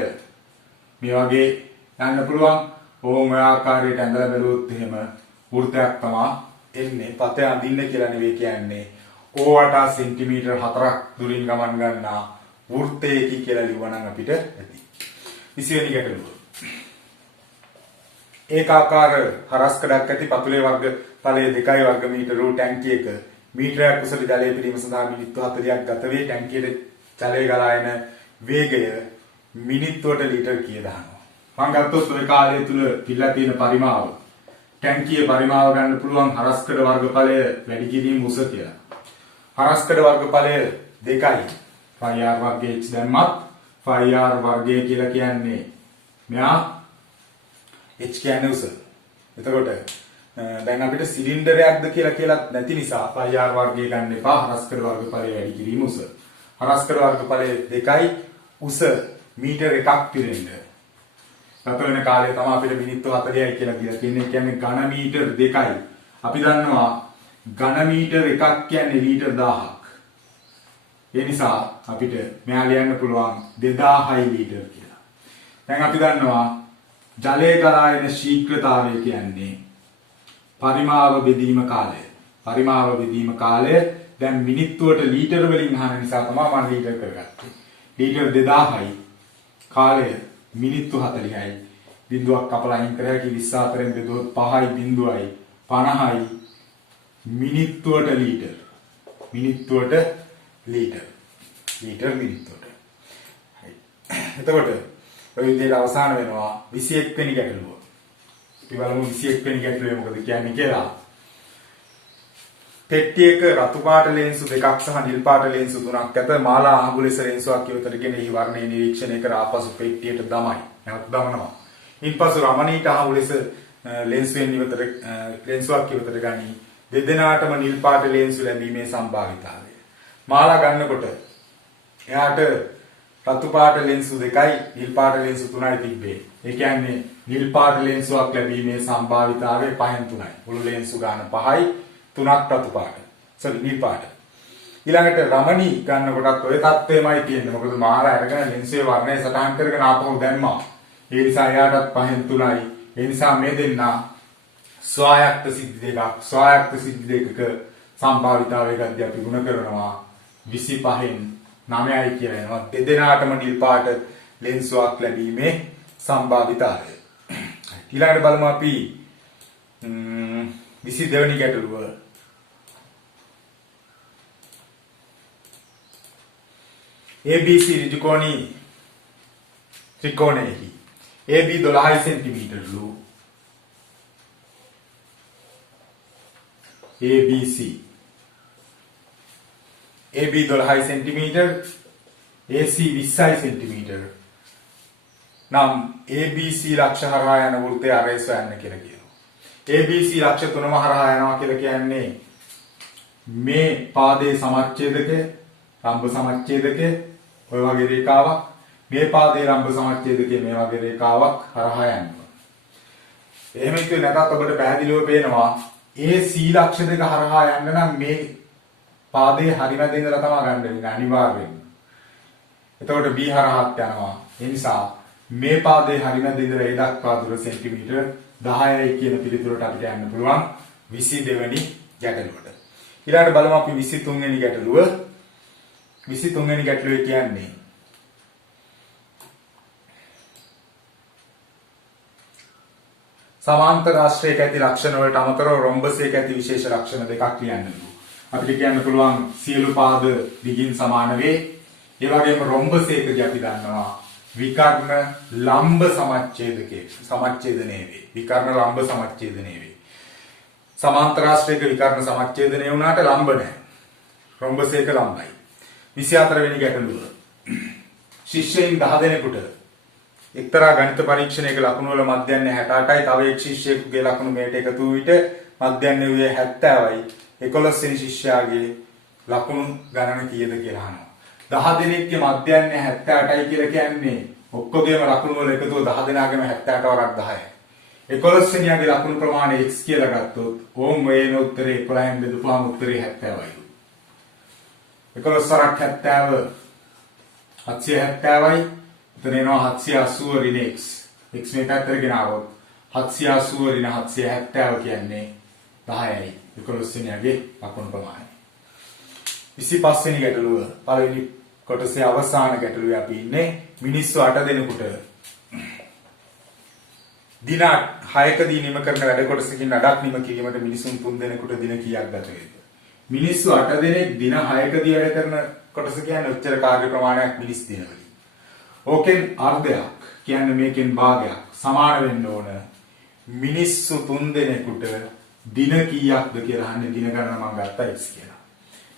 මේ වගේ යන්න පුළුවන්. ඕම ආකාරයට ඇඳලා බැලුවොත් එහෙම වෘත්තයක් තමයි එන්නේ. පතේ අඳින්න කියලා නෙවෙයි කියන්නේ. ඕවට සෙන්ටිමීටර් 4ක් දුරින් ගමන් ගන්නා වෘත්තයකි කියලා ලිව්වනම් අපිට ඇති. 20 වෙනි ගැටලුව. ඒකාකාර හරස්කඩක් ඇති පතුලේ වර්ග තලයේ 2 වර්ග මීටර වූ ටැංකියක මීටරයක් උසට ජලය පිරීම සඳහා මිනිත්තු 40ක් ගත වේ. ටැංකියේ ජලය ගලා එන වේගය මිනිත්තුවට ලීටර් කීයද අහනවා. මම ගත්තොත් ওই කාලය තුල පිළලා තියෙන පරිමාව ටැංකියේ පරිමාව ගන්න පුළුවන් හරස්කඩ වර්ගඵලය වැඩි කිරීම උස කියලා. හරස්කඩ වර්ගඵලය 2යි. pi r වර්ගයේ h දැම්මත් pi r වර්ගය කියලා කියන්නේ මෙයා h කියන්නේ උස. එතකොට දැන් අපිට සිලින්ඩරයක්ද කියලා නැති නිසා pi r වර්ගය ගන්න එපා. හරස්කඩ වර්ගඵලය වැඩි කිරීම උස. හරස්කඩ වර්ගඵලය 2යි උස මීටර 1ක් පිරෙන්න. ගත වෙන කාලය තමයි අපිට මිනිත්තු 40යි කියලා දීලා තියෙන්නේ. කියන්නේ ඝන මීටර 2යි. අපි දන්නවා ඝන මීටර 1ක් කියන්නේ ලීටර් 1000ක්. ඒ නිසා අපිට මෙහා ලියන්න පුළුවන් 2000යි ලීටර් කියලා. දැන් අපි දන්නවා ජලය ගලා එන ශීඝ්‍රතාවය කියන්නේ පරිමාව බෙදීම කාලය. පරිමාව බෙදීම කාලය දැන් මිනිත්තුවට ලීටර වලින් අහන නිසා තමයි මම ලීටර් කරගත්තේ. ලීටර් 2000යි කාලය මිනිත්තු 40යි. බිඳුවක් කපලා අයින් කර හැකි 24න් බෙදුවොත් 5යි බිඳුවයි 50යි මිනිත්තුවට ලීටර්. මිනිත්තුවට ලීටර්. ලීටර් මිනිත්තුවට. හරි. එතකොට ඔය විදිහට අවසාන වෙනවා 21 වෙනි ගැටලුව. අපි බලමු 21 වෙනි ගැටලුවේ මොකද කියන්නේ කියලා. පෙට්ටියක රතු පාට ලේන්සු දෙකක් සහ නිල් පාට ලේන්සු තුනක් ඇත. මාලා අහඹු ලෙස ලේන්සුවක් ඉවතටගෙන එහි වර්ණය නිරීක්ෂණය කර ආපසු පෙට්ටියට දමයි. නැවත දමනවා. ඉන්පසු රමණීට අහඹු ලෙස ලේන්සුවෙන් ඉවතට ලේන්සුවක් ඉවතට ගනී. දෙදෙනාටම නිල් පාට ලේන්සු ලැබීමේ සම්භාවිතාවය. මාලා ගන්නකොට එයාට රතු පාට ලේන්සු දෙකයි නිල් පාට ලේන්සු තුනයි තිබ්බේ. ඒ කියන්නේ නිල් පාට ලේන්සුවක් ලැබීමේ සම්භාවිතාවය 5න් 3යි. මුළු ලේන්සු ගාන 5යි. 3ක් රතු පාට. sorry නිල් පාට. ඊළඟට රමණී ගන්නකොටත් ඔය தත්ත්වයමයි තියෙන්නේ. මොකද මාලා අරගෙන ලෙන්සුවේ වර්ණය සටහන් කරගෙන ආපහු දැම්මා. ඒ නිසා එයාටත් 5න් 3යි. ඒ නිසා මේ දෙන්නා ස්වායක්ත සිද්ධි දෙකක්. ස්වායක්ත සිද්ධි දෙකක සම්භාවිතාවය ගද්දී අපි ගුණ කරනවා 25න් 9යි කියලා එනවා. දෙදෙනාටම නිල් පාට ලෙන්සුවක් ලැබීමේ සම්භාවිතාවය. ඊළඟට බලමු අපි 22 වෙනි ගැටලුව. ABC ඍජුකෝණී ත්‍රිකෝණයෙහි AB 12 සෙන්ටිමීටර්ලු ABC AB 12 centimetre AC 20 centimetre නම් ABC ලක්ෂ හරහා යන වෘත්තය RS යන්න කියලා කියනවා. ABC ලක්ෂ 3ම හරහා යනවා කියලා කියන්නේ මේ පාදයේ සමච්ඡේදකය රම්භ සමච්ඡේදකය ඔය වගේ රේඛාවක් මේ පාදයේ රම්භ සමච්ඡේදකය මේ වගේ රේඛාවක් හරහා යනවා. එහෙම කිව්වේ නැත්නම් ඔබට පැහැදිලිව පේනවා AC ලක්ෂ දෙක හරහා යන්න නම් මේ පාදයේ හරිමැද ඉඳලා තමයි ගන්න වෙන්නේ අනිවාර්යයෙන්ම. එතකොට B හරහාත් යනවා. ඒ නිසා මේ පාදයේ හරිමැද ඉඳලා ඒ දක්වා දුර සෙන්ටිමීටර් 10යි කියන පිළිතුරට අපිට යන්න පුළුවන් 22 වෙනි ගැටලුවට. ඊළඟට බලමු අපි 23 වෙනි ගැටලුව. 23 වෙනි ගැටලුවේ කියන්නේ සමාන්තර ආශ්‍රයක ඇති ලක්ෂණ වලට අමතරව රොම්බසයක ඇති විශේෂ ලක්ෂණ දෙකක් ලියන්නලු. අපිට කියන්න පුළුවන් සියලු පාද දිගින් සමාන වේ. ඒ වගේම රොම්බසයකදී අපි දන්නවා විකර්ණ ලම්බ සමච්ඡේදකයේ සමච්ඡේදනයේ වේ. විකර්ණ ලම්බ සමච්ඡේදනයේ වේ. සමාන්තර ආශ්‍රයක විකර්ණ සමච්ඡේදනය වුණාට ලම්බ නැහැ. රොම්බසයක ලම්බයි. 24 වෙනි ගැටලුව. ශිෂ්‍යයින් 10 දෙනෙකුට එක්තරා ගණිත පරීක්ෂණයක ලකුණු වල මධ්‍යන්නේ 68යි. තව එක් ශිෂ්‍යයෙකුගේ ලකුණු මේට එකතු වූ විට මධ්‍යන්නේ වූයේ 70යි. 11 වෙනි ශිෂ්‍යයාගේ ලකුණු ගණන කීයද කියලා අහනවා. 10 දෙනෙක්ගේ මධ්‍යන්නේ 78යි කියලා කියන්නේ ඔක්කොගේම ලකුණු වල එකතුව 10 දෙනාගේම 78 වරක් 10යි. 11 වෙනියාගේ ලකුණු ප්‍රමාණය x කියලා ගත්තොත් ඕම් වේන උත්තරේ 11න් බෙදපුවාම උත්තරේ 70යි. 11 වරක් 70 770යි. එතන එනවා 780 ඍණ x. x මේ පැත්තට ගෙනාවොත් 780 ඍණ 770 කියන්නේ 10යි. 11 වෙනියාගේ ලකුණු ප්‍රමාණය. 25 වෙනි ගැටලුව. පළවෙනි කොටසේ අවසාන ගැටලුවේ අපි ඉන්නේ. මිනිස්සු 8 දෙනෙකුට දින 6කදී නිම කරන වැඩ කොටසකින් අඩක් නිම කිරීමට මිනිසුන් 3 දෙනෙකුට දින කීයක් ගත වේද? මිනිස්සු 8 දෙනෙක් දින 6කදී වැඩ කරන කොටස කියන්නේ උච්චර කාර්ය ප්‍රමාණයක් මිනිස් දිනවලින්. ඕකෙන් අර්ධයක් කියන්නේ මේකෙන් භාගයක් සමාන වෙන්න ඕන. මිනිස්සු 3 දෙනෙකුට දින කීයක්ද කියලා අහන්නේ. දින ගණන මම ගත්තා x කියලා.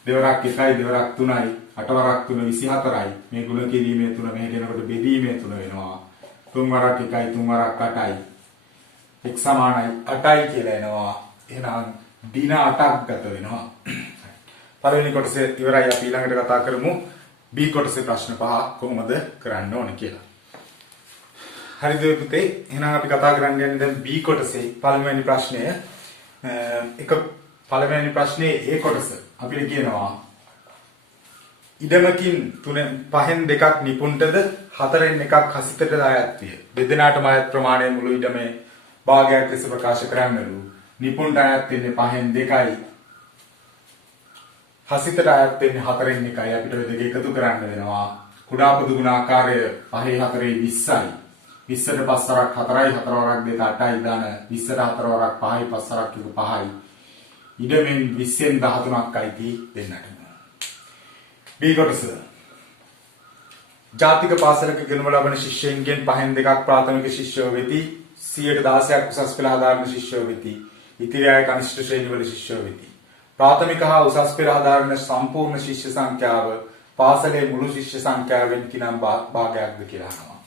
දෙවරක් 1යි දෙවරක් 3යි 8 වරක් 3 24යි. මේ ගුණ කිරීමේ 3 මෙහෙට එනකොට බෙදීමේ 3 වෙනවා. 3 වරක් 1යි 3 වරක් 8යි. x සමානයි 8යි කියලා එනවා. එහෙනම් දින 8ක් ගත වෙනවා. පළවෙනි කොටසේ ඉවරයි. අපි ඊළඟට කතා කරමු B කොටසේ ප්‍රශ්න 5 කොහොමද කරන්න ඕනේ කියලා. හරිද පුතේ? එහෙනම් අපි කතා කරන්න යන්නේ දැන් B කොටසේ පළවෙනි ප්‍රශ්නය. පළවෙනි ප්‍රශ්නේ A කොටස. අපිට කියනවා ඉඩමකින් 5න් 2ක් නිපුණටද 4න් 1ක් හසිතටද අයත් විය. දෙදෙනාටම අයත් ප්‍රමාණය මුළු ඉඩමේ භාගයක් ලෙස ප්‍රකාශ කරන්නලු. නිපුණට අයත් වෙන්නේ 5න් 2යි. හසිතට අයත් වෙන්නේ 4න් 1යි. අපිට ඔය දෙක එකතු කරන්න වෙනවා. කුඩා පොදු ගුණාකාරය 5 4 20යි. 20ට 5 වරක් 4යි 4 වරක් 2 8යි දාන 20ට 4 වරක් 5යි 5 වරක් 5යි. ඉඩමෙන් 20න් 13ක් අයිති දෙන්නටම. B කොටස. ජාතික පාසලක ඉගෙනම ලබන ශිෂ්‍යයන්ගෙන් 5/2 ප්‍රාථමික ශිෂ්‍යයෝ වෙති. 16% උසස් පෙළ ආධාරණ ශිෂ්‍යයෝ වෙති. ඉතිරි අය කනිෂ්ඨ ශ්‍රේණිවල ශිෂ්‍යයෝ වෙති. ප්‍රාථමික හා උසස් පෙළ ආධාරණ සම්පූර්ණ ශිෂ්‍ය සංඛ්‍යාව පාසලේ මුළු ශිෂ්‍ය සංඛ්‍යාවෙන් කිනම් භාගයක්ද කියලා අහනවා.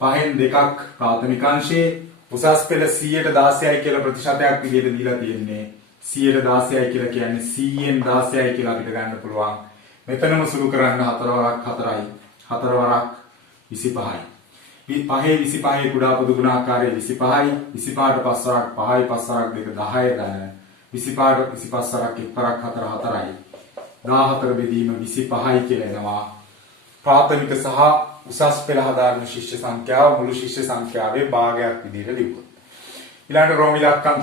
5/2ක් ප්‍රාථමික අංශයේ උසස් පෙළ 116යි කියලා ප්‍රතිශතයක් විදිහට දීලා තියෙන්නේ. 116යි කියලා කියන්නේ 100න් 16යි කියලා අපිට ගන්න පුළුවන්. මෙතනම සුළු කරන්න 4 වරක් 4යි. 4 වරක් 25යි. 5 කුඩා පොදු ගුණාකාරයේ 25යි. 25ට 5 වරක් 5යි 5 වරක් 2 10 ගන්න. 25ට 25 වරක් 1 වරක් 4 4යි. 14 බෙදීම 25යි කියලා එනවා. ප්‍රාථමික සහ උසස් පෙළ ආධාරණ ශිෂ්‍ය සංඛ්‍යාව මුළු ශිෂ්‍ය සංඛ්‍යාවේ භාගයක් විදිහට ලියුවොත්. ඊළඟ රෝම ඉලක්කම්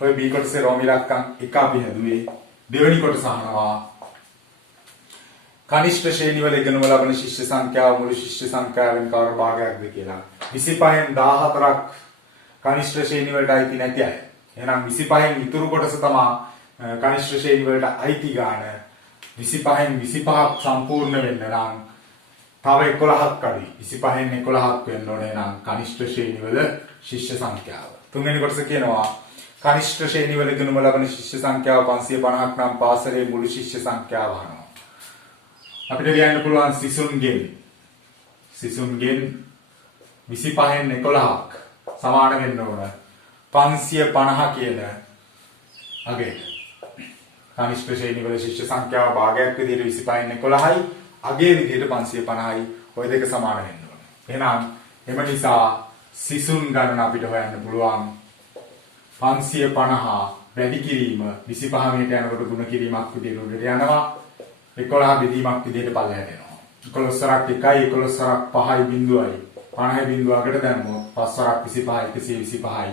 ඔය B කොටසේ රෝම ඉලක්කම් එක අපි හැදුවේ. දෙවෙනි කොටස අහනවා කනිෂ්ඨ ශ්‍රේණිවල ඉගෙනම ලබන ශිෂ්‍ය සංඛ්‍යාව මුළු ශිෂ්‍ය සංඛ්‍යාවෙන් කවර භාගයක්ද කියලා. 25න් 14ක් කනිෂ්ඨ ශ්‍රේණි වලට අයිති නැති අය. එහෙනම් 25න් ඉතුරු කොටස තමයි කනිෂ්ඨ ශ්‍රේණි වලට අයිති ගාන. 25න් 25ක් සම්පූර්ණ වෙන්න නම් තව 11ක් අඩුයි. 25න් 11ක් වෙන්න ඕනේ නම් කනිෂ්ඨ ශ්‍රේණි වල ශිෂ්‍ය සංඛ්‍යාව. තුන්වෙනි කොටස කියනවා කනිෂ්ඨ ශ්‍රේණි වල ඉගෙනම ලබන ශිෂ්‍ය සංඛ්‍යාව 550ක් නම් පාසලේ මුළු ශිෂ්‍ය සංඛ්‍යාව අහනවා. අපිට ලියන්න පුළුවන් සිසුන්ගෙන් 25න් 11ක් සමාන වෙන්න ඕන 550 කියන අගේ කනිෂ්ඨ ශ්‍රේණි වල ශිෂ්‍ය සංඛ්‍යාව භාගයක් විදිහට 25න් 11යි අගේ විදිහට 550යි ඔය දෙක සමාන වෙන්න ඕන. එහෙනම් එම නිසා සිසුන් ගණන අපිට හොයන්න පුළුවන් 550 වැඩි කිරීම 25 මීට යනකොට ගුණ කිරීමක් විදිහට උඩට යනවා. 11 බෙදීමක් විදිහට පල්ලෙහාට එනවා. 11 සරක් 1යි 11 සරක් 5යි බිඳුවයි 50 බිඳුවකට දැම්මොත් 5 සරක් 25යි 125යි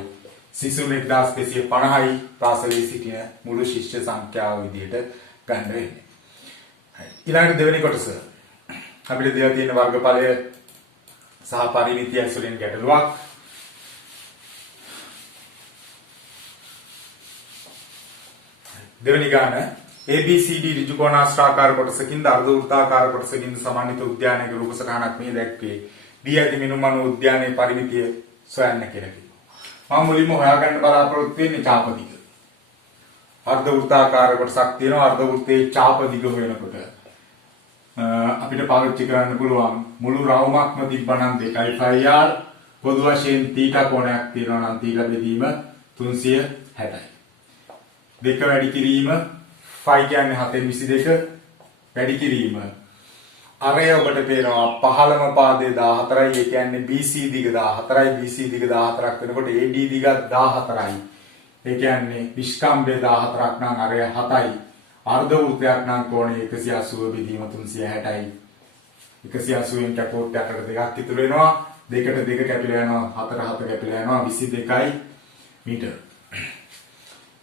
සිසුන් 1250යි පාසලේ සිටින මුළු ශිෂ්‍ය සංඛ්‍යාව විදිහට ගන්න වෙන්නේ. ඊළඟ දෙවෙනි කොටස අපිට දෙලා තියෙන වර්ගඵලය සහ පරිමිතිය ඇසුරින් ගැටලුවක්. දෙවෙනි ගාන ABCD ඍජුකෝණාශ්‍රාකාර කොටසකින් අර්ධ වෘත්තාකාර කොටසකින් සමන්විත උද්‍යානයක රූප සටහනක් මේ දැක්වේ. දී ඇති මිනුමනු උද්‍යානයේ පරිමිතිය සොයන්න කියලා කිව්වා. මම මුලින්ම හොයාගන්න බලාපොරොත්තු වෙන්නේ චාප දිග. අර්ධ වෘත්තාකාර කොටසක් තියෙනවා. අර්ධ වෘත්තයේ චාප දිග හොයනකොට අපිට පාවිච්චි කරන්න පුළුවන් මුළු රවුමක්ම තිබ්බනම් 2πr පොදු වශයෙන් θ කෝණයක් තියෙනවා නම් θ බෙදීම 360යි. දෙක වැඩි කිරීම ෆයි කියන්නේ 7/22 වැඩි කිරීම අරය ඔබට පේනවා පහළම පාදයේ 14යි. ඒ කියන්නේ BC දිග 14යි. BC දිග 14ක් වෙනකොට AD දිග 14යි. ඒ කියන්නේ විස්කම්භය 14ක් නම් අරය 7යි. අර්ධ වෘත්තයක් නම් කෝණය 180 බෙදීම 360යි. 180න් කැපුවොත් 8ට 2ක් ඉතුරු වෙනවා. 2ට 2 කැපිලා යනවා. 4 4 කැපිලා යනවා 22යි මීටර.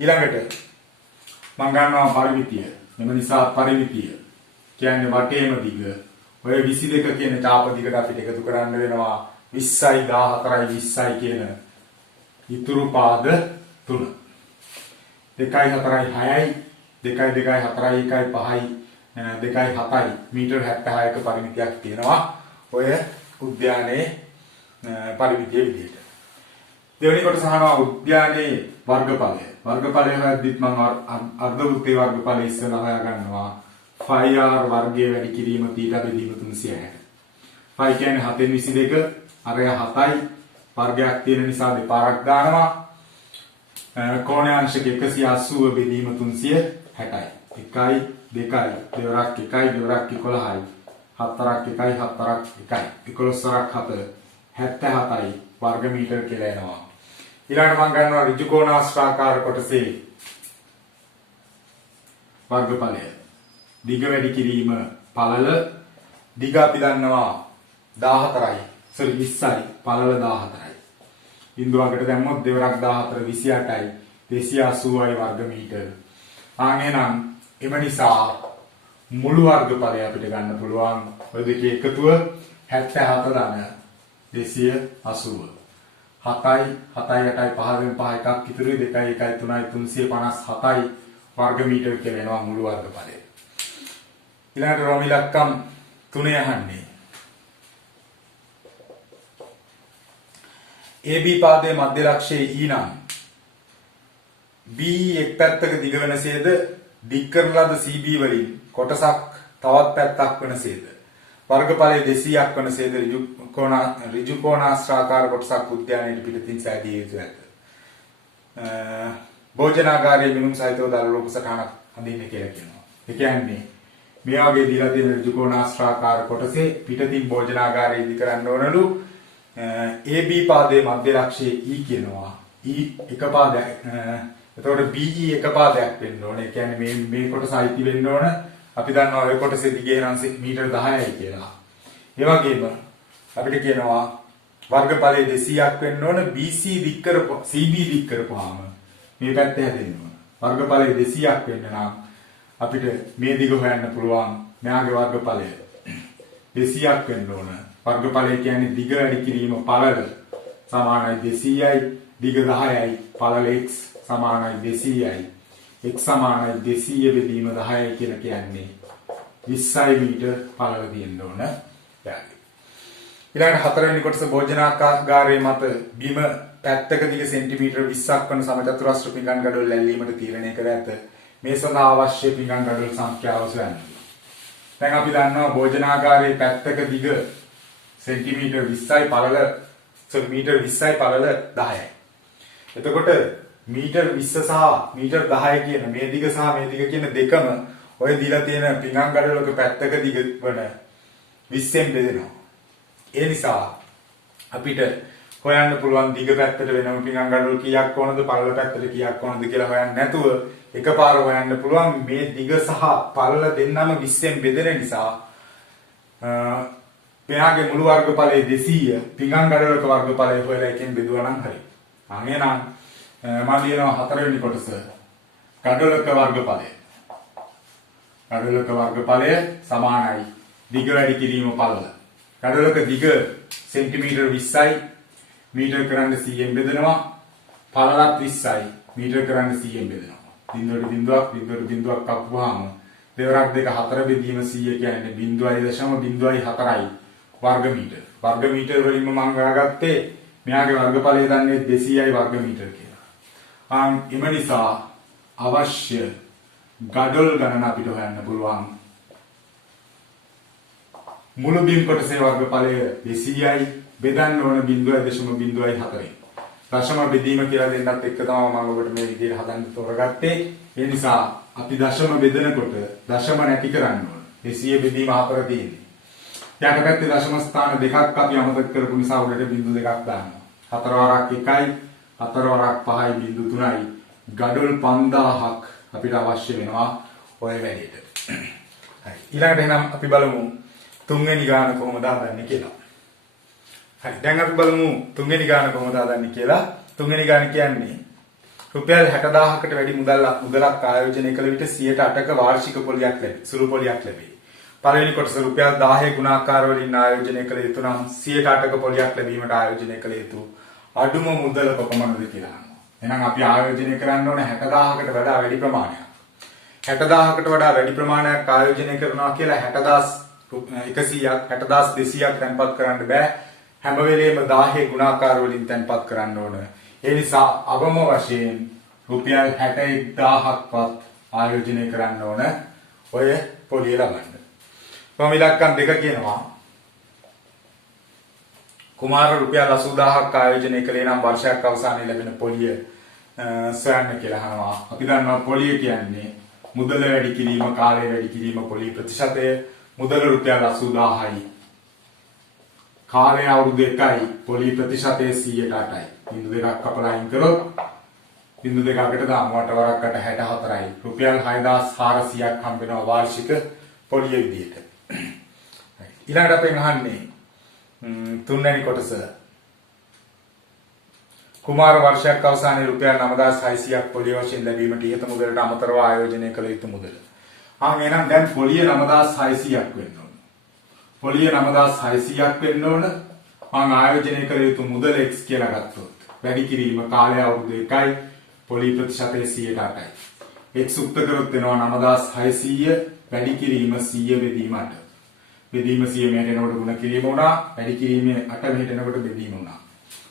ඊළඟට මම ගන්නවා පරිමිතිය. එම නිසා පරිමිතිය කියන්නේ වටේම දිග. ඔය 22 කියන චාප දිගට අපිට එකතු කරන්න වෙනවා 20යි 14යි 20යි කියන ඉතුරු පාද 3. 2යි 4යි 6යි 2යි 2යි 4යි 1යි 5යි 2යි 7යි මීටර 76ක පරිමිතියක් තියෙනවා ඔය උද්‍යානයේ පරිමිතිය විදිහට. දෙවෙනි කොටස අහනවා උද්‍යානයේ වර්ගඵලය. වර්ගඵලය හොයද්දිත් මම අර්ධ වෘත්තයේ වර්ගඵලය ඉස්සෙල්ලා හොයා ගන්නවා. 5r වර්ගය වැඩි කිරීම θ බෙදීම 360. 5 කියන්නේ 7/22 අරය 7යි වර්ගයක් තියෙන නිසා දෙපාරක් දානවා. කෝණාංශක 180 බෙදීම 360යි. 1යි 2යි දෙවරක් 1යි දෙවරක් 11යි 4ක් 1යි 4ක් 1යි 11ක් 7 77යි වර්ග මීටර කියලා එනවා. ඊළඟට මම ගන්නවා ඍජුකෝණාශ්‍රාකාර කොටසේ වර්ගඵලය. දිග වැඩි කිරීම පළල දිග අපි දන්නවා 14යි. 20යි පළල 14යි. බිඳුවකට දැම්මොත් දෙවරක් 14 28යි 280යි වර්ග මීටර. එහෙනම් එම නිසා මුළු වර්ගඵලය අපිට ගන්න පුළුවන් ඔය දෙකේ එකතුව 77 ධන 280. 7යි 7යි 8යි 5න් 5 එකක් ඉතුරුයි 2යි 1යි 3යි 357යි වර්ග මීටර කියලා එනවා මුළු වර්ගඵලය. ඊළඟට රෝම ඉලක්කම් 3 අහන්නේ. AB පාදයේ මධ්‍ය ලක්ෂයේ E නම් B එක් පැත්තක දිග වෙනසේද දික් කරන ලද CB වලින් කොටසක් තවත් පැත්තක් වෙනසේද වර්ගඵලය 200ක් වෙනසේද ඍජු කෝණාශ්‍රාකාර කොටසක් උද්‍යානයේ පිටතින් සෑදී යුතු ඇත. භෝජනාගාරයේ මිනුම් සහිතව දල රූප සටහනක් අඳින්න කියලා කියනවා. ඒ කියන්නේ මේ වගේ දීලා තියෙන ඍජු කෝණාශ්‍රාකාර කොටසේ පිටතින් භෝජනාගාරය ඉදි කරන්න ඕනලු. AB පාදයේ මධ්‍ය ලක්ෂයේ E කියනවා. E එක පාදයක්. එතකොට BE එක පාදයක් වෙන්න ඕනේ. ඒ කියන්නේ මේ කොටස අයිති වෙන්න ඕන. අපි දන්නවා ඔය කොටසේ දිගේ නම් මීටර 10යි කියලා. ඒ වගේම අපිට කියනවා වර්ගඵලය 200ක් වෙන්න ඕන. BC දික් කරපුවා CB දික් කරපුවාම මේ පැත්ත හැදෙන්න ඕන. වර්ගඵලය 200ක් වෙන්න නම් අපිට මේ දිග හොයන්න පුළුවන්. මෙයාගේ වර්ගඵලය 200ක් වෙන්න ඕන. වර්ගඵලය කියන්නේ දිග වැඩි කිරීම පළල සමානයි 200යි, දිග 10යි, පළල x සමානයි 200යි. x සමානයි 200 බෙදීම 10යි කියලා කියන්නේ 20 මීටර පළල තියෙන්න ඕන. ඊළඟට හතරවෙනි කොටස භෝජනාගාරයේ මත බිම පැත්තක දිග සෙන්ටිමීටර 20ක් වන සමචතුරස්‍ර පිඟන් ගඩොල් ඇල්ලීමට තීරණය කර ඇත. මේ සඳහා අවශ්‍ය පිඟන් ගඩොල් සංඛ්‍යාව සොයන්න. දැන් අපි දන්නවා භෝජනාගාරයේ පැත්තක දිග සෙන්ටිමීටර 20යි පළල මීටර 20යි පළල 10යි. එතකොට මීටර 20 සහ මීටර 10 කියන මේ දිග සහ මේ දිග කියන දෙකම ඔය දීලා තියෙන පිඟන් ගඩොලක පැත්තක දිග වන 20ෙන් බෙදෙනවා. ඒ නිසා අපිට හොයන්න පුළුවන් දිග පැත්තට වෙනම පිඟන් ගඩොල් කීයක් ඕනද පළල පැත්තට කීයක් ඕනද කියලා හොයන්න නැතුව එකපාර හොයන්න පුළුවන් මේ දිග සහ පළල දෙන්නම 20ෙන් බෙදෙන නිසා මෙයාගේ මුළු වර්ගඵලය 200 පිඟන් ගඩොලක වර්ගඵලය හොයලා එකෙන් බෙදුවා නම් හරි. එහෙනම් මම ලියනවා හතරවෙනි කොටස ගඩොලක වර්ගඵලය. ගඩොලක වර්ගඵලය සමානයි දිග වැඩි කිරීම පළල. ගඩොලක දිග සෙන්ටිමීටර 20යි මීටර කරන්න 100ෙන් බෙදෙනවා. පළලත් 20යි මීටර කරන්න 100ෙන් බෙදෙනවා. බිඳුවට කපුවාම දෙවරක් දෙක හතර බෙදීම 100 කියන්නේ 0.04යි වර්ග මීටර. වර්ග මීටර වලින්ම මම ගාගත්තේ මෙයාගේ වර්ගඵලය දන්නේ 200යි වර්ග මීටර කියලා. එම නිසා අවශ්‍ය ගඩොල් ගණන අපිට හොයන්න පුළුවන්. මුළු බිම් කොටසේ වර්ගඵලය 200යි බෙදන්න ඕන 0.04යි. දශම බෙදීම කියලා දෙන්නත් එක්ක තමයි මම ඔබට මේ විදිහට හදන්න තෝරගත්තේ. ඒ නිසා අපි දශම බෙදනකොට දශම නැති කරන්න ඕන. 200 බෙදීම 4 තියෙන්නේ. යට පැත්තේ දශම ස්ථාන දෙකක් අපි අමතක කරපු නිසා උඩට බිංදු දෙකක් දානවා. 4 වරක් 1යි 4 වරක් 5යි බිංදු 3යි ගඩොල් 5000ක් අපිට අවශ්‍ය වෙනවා ඔය වැඩේට. හරි. ඊළඟට එහෙනම් අපි බලමු තුන්වෙනි ගාන කොහොමද හදන්නේ කියලා. හරි. දැන් අපි බලමු තුන්වෙනි ගාන කොහොමද හදන්නේ කියලා. තුන්වෙනි ගාන කියන්නේ රුපියල් 60000කට වැඩි මුදලක් ආයෝජනය කළ විට 108ක වාර්ෂික පොලියක් ලැබේ. සුළු පොලියක් ලැබේ. පළවෙනි කොටස රුපියල් 10 ගුණාකාර වලින් ආයෝජනය කළ යුතු නම් 108ක පොලියක් ලැබීමට ආයෝජනය කළ යුතු අඩුම මුදල කොපමණද කියලා අහනවා. එහෙනම් අපි ආයෝජනය කරන්න ඕනේ 60000කට වඩා වැඩි ප්‍රමාණයක්. 60000කට වඩා වැඩි ප්‍රමාණයක් ආයෝජනය කරනවා කියලා 60100ක් 60200ක් තැන්පත් කරන්න බෑ. හැම වෙලේම 10 ගුණාකාර වලින් තැන්පත් කරන්න ඕන. ඒ නිසා අවම වශයෙන් රුපියල් 61000ක්වත් ආයෝජනය කරන්න ඕන ඔය පොලිය ලබන්න. කොහොම ඉලක්කම් දෙක කියනවා. කුමාර රුපියල් 80000ක් ආයෝජනය කළේ නම් වර්ෂයක් අවසානයේ ලැබෙන පොලිය සොයන්න කියලා අහනවා. අපි දන්නවා පොලිය කියන්නේ මුදල වැඩි කිරීම, කාලය වැඩි කිරීම පොලිය ප්‍රතිශතය. මුදල රුපියල් 80000යි. කාලය අවුරුදු 1යි. පොලිය ප්‍රතිශතය 108යි. බිංදු දෙකක් කපලා අයින් කරොත් බිංදු දෙකකට දාමු 8 වරකට 64යි. රුපියල් 6400ක් හම්බ වෙනවා වාර්ෂික පොලිය විදියට. ඊළඟට අපි අහන්නේ තුන්වෙනි කොටස. කුමාර වර්ෂයක් අවසානයේ රුපියල් 9600ක් පොලිය වශයෙන් ලැබීමට ඉහත මුදලට අමතරව ආයෝජනය කළ යුතු මුදල. එහෙනම් දැන් පොලිය 9600ක් වෙන්න ඕන. පොලිය 9600ක් වෙන්න ඕන. මම ආයෝජනය කළ යුතු මුදල x කියලා ගත්තොත් වැඩි කිරීම කාලය අවුරුදු 1යි පොලිය ප්‍රතිශතය 108යි. x උක්ත කරොත් වෙනවා 9600 වැඩි කිරීම 100 බෙදීම 8. බෙදීම 100 මෙහෙට එනකොට ගුණ කිරීම වුණා. වැඩි කිරීමේ 8 මෙහෙට එනකොට බෙදීම වුණා.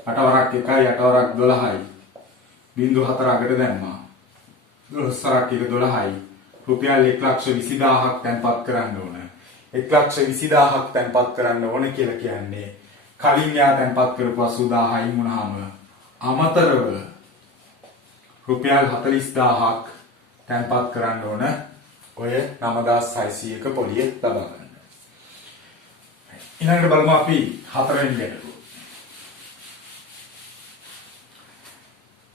8 වරක් 1යි 8 වරක් 12යි. බිංදුව 4 අගට දැම්මා. 12 වරක් 1 12යි. රුපියල් 1,20,000ක් තැන්පත් කරන්න ඕන. 1,20,000ක් තැන්පත් කරන්න ඕන කියලා කියන්නේ කලින් යා තැන්පත් කරපු 80,000යි වුණාම අමතරව රුපියල් 40,000ක් තැන්පත් කරන්න ඕන ඔය 9600ක පොලිය ලබා ගන්න. ඊළඟට බලමු අපි හතරවෙනි ගැටලුව.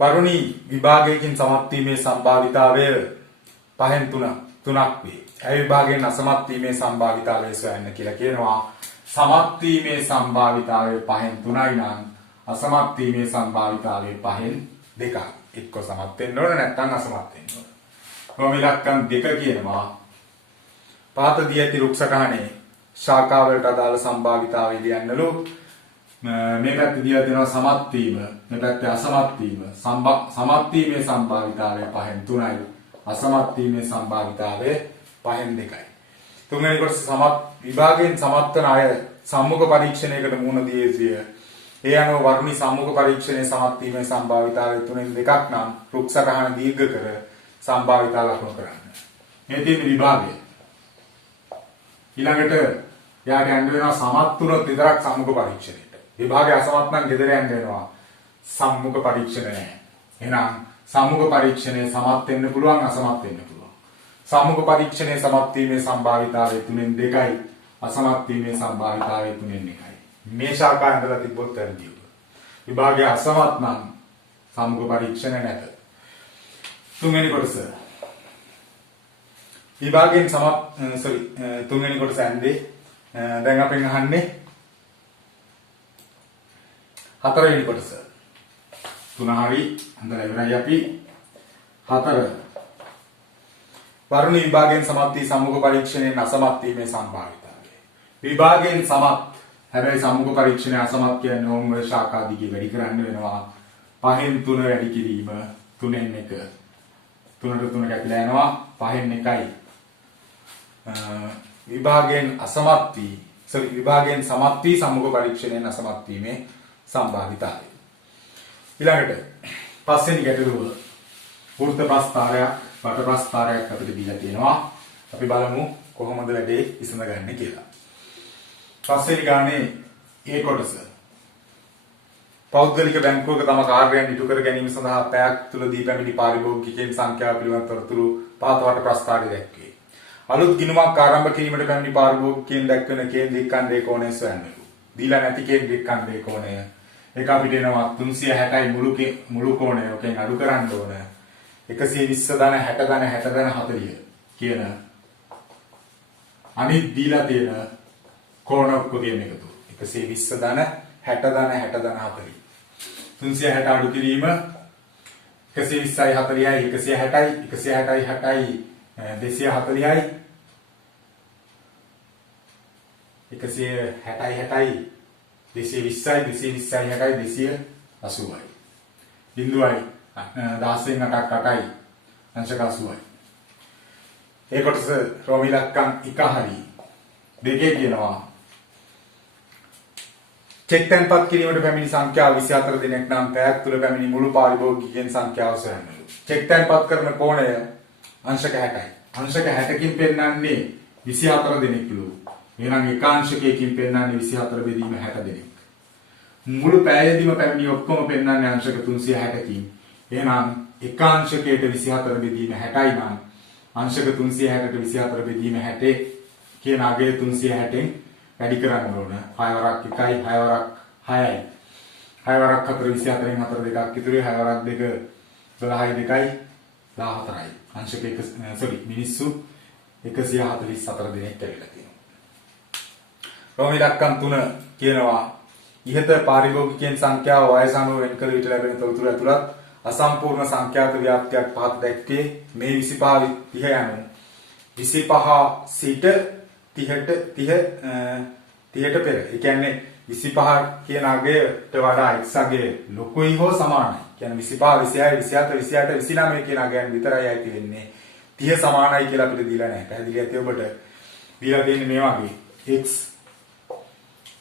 වරුණි විභාගයකින් සමත් වීමේ සම්භාවිතාවය 5න් 3ක් වේ. ඒ විභාගයෙන් අසමත් වීමේ සම්භාවිතාවය සොයන්න කියලා කියනවා. සමත් වීමේ සම්භාවිතාවය 5න් 3යි නම් අසමත් වීමේ සම්භාවිතාවය 5න් 2යි. එක්ක සමත් වෙන්න ඕන නැත්නම් අසමත් වෙන්න ඕන. කොහොම ඉලක්කම් 2 කියනවා. පහත දී ඇති රුක් සටහනේ ශාඛා වලට අදාළ සම්භාවිතාවය ලියන්නලු. මේ පැත්තේ දීලා තියෙනවා සමත් වීම, මේ පැත්තේ අසමත් වීම. සමත් වීමේ සම්භාවිතාවය 5න් 3යි. අසමත් වීමේ සම්භාවිතාවය 5න් 2යි. තුන්වෙනි කොටස සමත් විභාගයෙන් සමත් වන අය සම්මුඛ පරීක්ෂණයකට මුහුණ දිය යුතුය. ඒ අනුව වර්ණි සම්මුඛ පරීක්ෂණයේ සමත් වීමේ සම්භාවිතාවය 3න් 2ක් නම් රුක් සටහන දීර්ඝ කර සම්භාවිතාව ලකුණු කරන්න. මේ තියෙන විභාගය. ඊළඟට යාට යන්න වෙනවා සමත් තුනත් විතරක් සම්මුඛ පරීක්ෂණයට. විභාගය අසමත් නම් ගෙදර යන්න වෙනවා. සම්මුඛ පරීක්ෂණ නැහැ. එහෙනම් සම්මුඛ පරීක්ෂණයේ සමත් වෙන්න පුළුවන් අසමත් වෙන්න පුළුවන්. සම්මුඛ පරීක්ෂණයේ සමත් වීමේ සම්භාවිතාවය 3න් 2යි. අසමත් වීමේ සම්භාවිතාවය 3න් 1යි. මේ ශාඛා ඇඳලා තිබ්බොත් වැඩි. විභාගය අසමත් නම් සම්මුඛ පරීක්ෂණ නැත. තුන්වෙනි කොටස. විභාගයෙන් තුන්වෙනි කොටස ඇන්දේ දැන් අපෙන් අහන්නේ හතරවෙනි කොටස. 3 හරි හඳලා ඉවරයි අපි. 4 වර්ණ විභාගයෙන් සමත් වී සම්මුඛ පරීක්ෂණයෙන් අසමත් වීමේ සම්භාවිතාවය. විභාගයෙන් සමත් හැබැයි සම්මුඛ පරීක්ෂණය අසමත් කියන්නේ ඕම් වල ශාඛා දිගේ වැඩි කරන්න වෙනවා. 5න් 3 වැඩි කිරීම 3න් 1. 3ට 3 කැපිලා යනවා 5න් 1යි. විභාගයෙන් සමත් වී සම්මුඛ පරීක්ෂණයෙන් අසමත් වීමේ සම්භාවිතාවය. ඊළඟට පස්වෙනි ගැටලුව වෘත්ත ප්‍රස්ථාරයක් වට ප්‍රස්ථාරයක් අපිට දීලා තියෙනවා. අපි බලමු කොහොමද වැඩේ විසඳගන්නේ කියලා. පස්වෙනි ගානේ ඒ කොටස. පෞද්ගලික බැංකුවක තම කාර්යයන් ඉටු කර ගැනීම සඳහා පැයක් තුලදී පැමිණි පාරිභෝගිකයන් සංඛ්‍යාව පිළිබඳ තොරතුරු පහත වට ප්‍රස්ථාරයේ දැක්වේ. අලුත් ගිණුමක් ආරම්භ කිරීමට පැමිණි පාරිභෝගිකයන් දක්වන කේන්ද්‍රික ඛණ්ඩයේ කෝණය සොයන්නලු. දීලා නැති කේන්ද්‍රික ඛණ්ඩයේ කෝණය එක අපිට එනවා 360යි මුළු කෝණය ඔකෙන් අඩු කරන්න ඕන 120 ධන 60 ධන 60 ධන 40 කියන අනිත් දීලා තියෙන කෝණ ඔක්කොගෙම එකතු 120 ධන 60 ධන 60 ධන 40 360 අඩු කිරීම 120යි 40යි 160යි 160යි 60යි 240යි 160යි 60යි 220යි 220යි 60යි 280යි බිඳුවයි 16න් 8ක් 8යි අංශක 80යි. ඒ කොටස රෝම ඉලක්කම් 1 හරි දෙකේ කියනවා චෙක් තැන්පත් කිරීමට පැමිණි සංඛ්‍යාව 24 දිනක් නම් පැයක් තුල පැමිණි මුළු පාරිභෝගිකයන් සංඛ්‍යාව සොයන්නලු. චෙක් තැන්පත් කරන කෝණය අංශක 60යි. අංශක 60කින් පෙන්නන්නේ 24 දිනක්ලු. එහෙනම් එක අංශකයකින් පෙන්නන්නේ 24 බෙදීම 60 දිනක්. මුළු පැයදීම පැමිණි ඔක්කොම පෙන්නන්නේ අංශක 360කින්. එහෙනම් එක අංශකයට 24 බෙදීම 60යි නම් අංශක 360ට 24 බෙදීම 60 කියන අගය 360න් වැඩි කරන්න ඕන. 6 වරක් 1යි 6 වරක් 6යි. 6 වරක් 4 24න් 4 දෙකක් ඉතුරුයි 6 වරක් 2 12යි 2යි 14යි. අංශක මිනිස්සු 144 දිනක් ඇවිල්ලා තියෙනවා. රෝම ඉලක්කම් 3 කියනවා ඉහත පාරිභෝගිකයන් සංඛ්‍යාව වයස අනුව වෙන් කළ විට ලැබෙන තොරතුරු ඇතුළත් අසම්පූර්ණ සංඛ්‍යාත ව්‍යාප්තියක් පහත දැක්කේ මේ 25 30 යනු 25 සිට 30ට පෙර. ඒ කියන්නේ 25 කියන අගයට වඩා x අගය ලොකුයි හෝ සමානයි. කියන්නේ 25 26 27 28 29 කියන අගයන් විතරයි ඇති වෙන්නේ 30 සමානයි කියලා අපිට දීලා නැහැ. පැහැදිලි ඇති ඔබට. දීලා තියෙන්නේ මේ වගේ x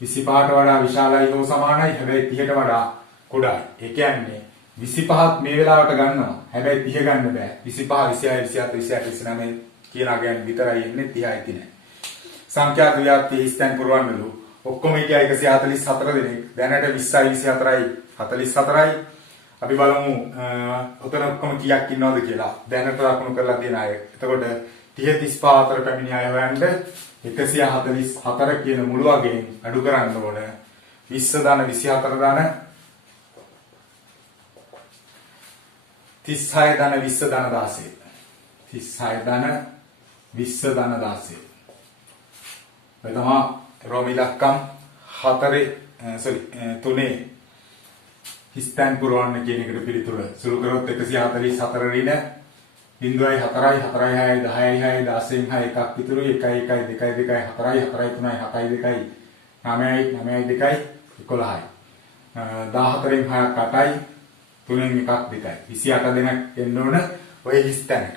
25ට වඩා විශාලයි හෝ සමානයි. හැබැයි 30ට වඩා කුඩායි. ඒ කියන්නේ 25ත් මේ වෙලාවට ගන්නවා. හැබැයි 30 ගන්න බෑ. 25 26 27 28 29 කියන අගයන් විතරයි එන්නේ 30යි තියෙන්නේ. සංඛ්‍යා ක්‍රියාත්මක හිස්තැන් පුරවන්නලු. ඔක්කොම හිටියා 144 දෙනෙක්. දැනට 20යි 24යි 44යි. අපි බලමු ඔතන ඔක්කොම කීයක් ඉන්නවද කියලා. දැනට ලකුණු කරලා තියෙන අය. එතකොට 30 35 අතර පැමිණි අය හොයන්න 144 කියන මුළු අගෙන් අඩු කරන්න ඕන. 20 ධන 24 ධන 36 ධන 20 ධන 16. 36 ධන 20 ධන 16. ඔය තමයි රෝම ඉලක්කම් 3 හිස්තැන් පුරවන්න කියන එකට පිළිතුර. සුළු කරොත් 144 රින 0.4යි 4යි 6යි 10යි 6යි 16යි 6 එකක් පිටුරුයි 1යි 1යි 2යි 2යි 4යි 4යි 3යි 7යි 2යි 9යි 9යි 2යි 11යි 14න් 6ක් 8යි 3න් එකක් 2යි 28 දෙනෙක් එන්න ඕන ඔය හිස්තැනට.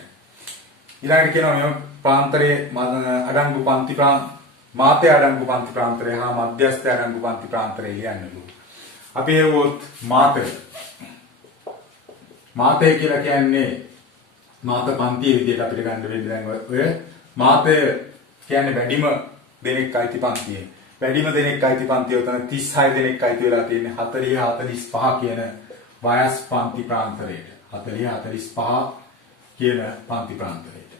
ඊළඟට කියනවා මේ ප්‍රාන්තරයේ අඩංගු පන්ති මාතේ අඩංගු පන්ති ප්‍රාන්තරය හා මධ්‍යස්ථ අඩංගු පන්ති ප්‍රාන්තරය ලියන්නලු. අපි හෙව්වොත් මාතේ කියලා කියන්නේ මාත පන්තිය විදිහට අපිට ගන්න වෙන්නේ. දැන් ඔය මාතය කියන්නේ වැඩිම දෙනෙක් අයිති පන්තිය. වැඩිම දෙනෙක් අයිති පන්තිය උතන 36 දෙනෙක් අයිති වෙලා තියෙන්නේ 40 45 කියන වයස් පන්ති ප්‍රාන්තරයට. 40 45 කියන පන්ති ප්‍රාන්තරයට.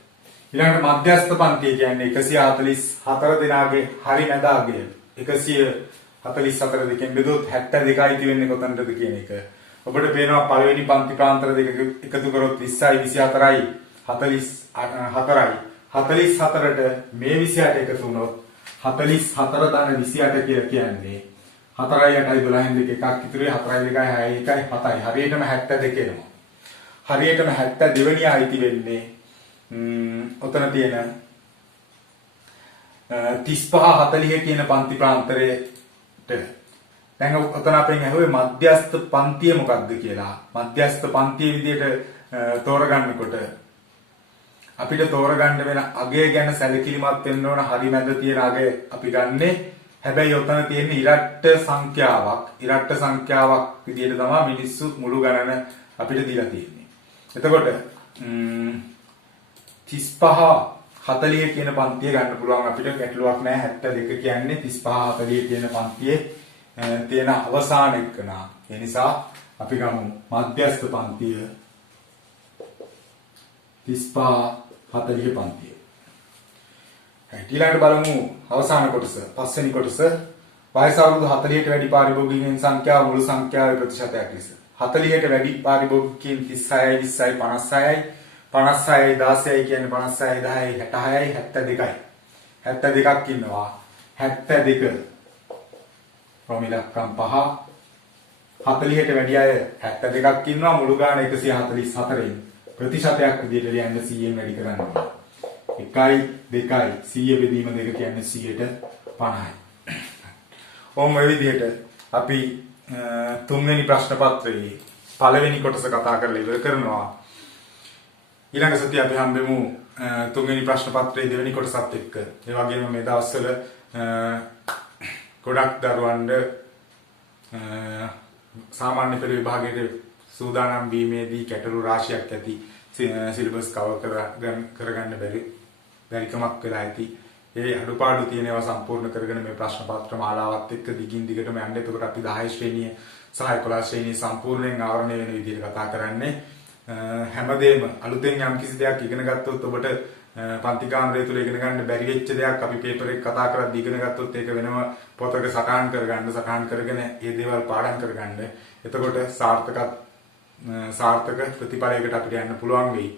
ඊළඟට මධ්‍යස්ථ පන්තිය කියන්නේ 144 දෙනාගේ හරි මැද අගය. 144 දෙකෙන් බෙදුවොත් 72 අයිති වෙන්නේ කොතනටද කියන එක. ඔබට පේනවා පළවෙනි පන්ති ප්‍රාන්තර දෙක එකතු කරොත් 20යි 24යි 44යි 44ට මේ 28 එකතු වුණොත් 44 ධන 28 කියලා කියන්නේ 4යි 8යි 12න් දෙක එකක් ඉතුරුයි 4යි 2යි 6යි 1යි 7යි හරියටම 72 එනවා. හරියටම 72 වෙනි අයිති වෙන්නේ ඔතන තියෙන 35 40 කියන පන්ති ප්‍රාන්තරයට. දැන් ඔතන අපෙන් ඇහුවේ මධ්‍යස්ථ පන්තිය මොකක්ද කියලා. මධ්‍යස්ථ පන්තිය විදිහට තෝරගන්නකොට අපිට තෝරගන්න වෙන අගය ගැන සැලකිලිමත් වෙන්න ඕන. හරි මැද තියෙන අගය අපි ගන්නෙ. හැබැයි ඔතන තියෙන ඉරට්ට සංඛ්‍යාවක් විදිහට තමයි මිනිස්සු මුළු ගණන අපිට දීලා තියෙන්නේ. එතකොට 35 40 කියන පන්තිය ගන්න පුළුවන් අපිට. ගැටලුවක් නැහැ. 72 කියන්නේ 35 40 කියන පන්තියේ තියෙන අවසාන එක්කනා. ඒ නිසා අපි ගමු මධ්‍යස්ථ පන්තිය 35 40 පන්තිය. ඊළඟට බලමු අවසාන කොටස. පස්වෙනි කොටස වයස අවුරුදු 40ට වැඩි පාරිභෝගිකයන් සංඛ්‍යාව මුළු සංඛ්‍යාවේ ප්‍රතිශතයක් ලෙස. 40ට වැඩි පාරිභෝගිකයන් 36යි 20යි 56යි 56යි 16යි කියන්නේ 56යි 10යි 66යි 72යි. 72ක් ඉන්නවා. 72 රෝම ඉලක්කම් 5 40ට වැඩි අය 72ක් ඉන්නවා. මුළු ගාන 144න් ප්‍රතිශතයක් විදිහට ලියන්න 100න් වැඩි කරන්න ඕනේ. 1යි 2යි 100 බෙදීම 2 කියන්නේ 150යි. ඔහොම මේ විදිහට අපි තුන්වෙනි ප්‍රශ්න පත්‍රයේ පළවෙනි කොටස කතා කරලා ඉවර කරනවා. ඊළඟ සතියේ අපි හම්බෙමු තුන්වෙනි ප්‍රශ්න පත්‍රයේ දෙවෙනි කොටසත් එක්ක. ඒ වගේම මේ දවස්වල ගොඩක් දරුවන්ට සාමාන්‍ය පෙළ විභාගයට සූදානම් වීමේදී ගැටලු රාශියක් ඇති. සිලබස් කවර් කරගන්න බැරිකමක් වෙලා ඇති. ඒ අඩුපාඩු තියෙන ඒවා සම්පූර්ණ කරගෙන මේ ප්‍රශ්න පත්‍ර මාලාවත් එක්ක දිගින් දිගටම යන්න. එතකොට අපි 10 ශ්‍රේණිය සහ 11 ශ්‍රේණිය සම්පූර්ණයෙන් ආවරණය වෙන විදිහට කතා කරන්නේ. හැමදේම අලුතෙන් යම් කිසි දෙයක් ඉගෙන ගත්තොත් ඔබට පන්ති කාමරය තුල ඉගෙන ගන්න බැරි වෙච්ච දෙයක් අපි පේපර් එක කතා කරද්දී ඉගෙන ගත්තොත් ඒක වෙනම පොතක සටහන් කරගෙන ඒ දේවල් පාඩම් කරගන්න. එතකොට සාර්ථක ප්‍රතිඵලයකට අපිට යන්න පුළුවන් වෙයි.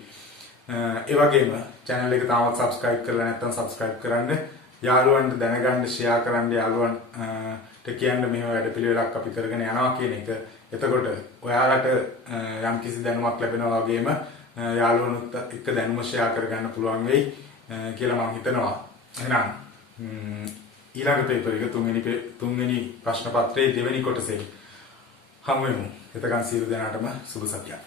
ඒ වගේම channel එක තාමත් subscribe කරලා නැත්නම් subscribe කරන්න. යාළුවන්ට දැනගන්න share කරන්න. යාළුවන්ට කියන්න මෙහෙම වැඩපිළිවෙලක් අපි කරගෙන යනවා කියන එක. එතකොට ඔයාලට යම් කිසි දැනුමක් ලැබෙනවා වගේම යාළුවනුත් එක්ක දැනුම share කරගන්න පුළුවන් වෙයි කියලා මම හිතනවා. එහෙනම් ඊළඟ පේපර් එක තුන්වෙනි ප්‍රශ්න පත්‍රයේ දෙවෙනි කොටසේ හමු වෙමු. එතකන් සියලු දෙනාටම සුබ සතියක්.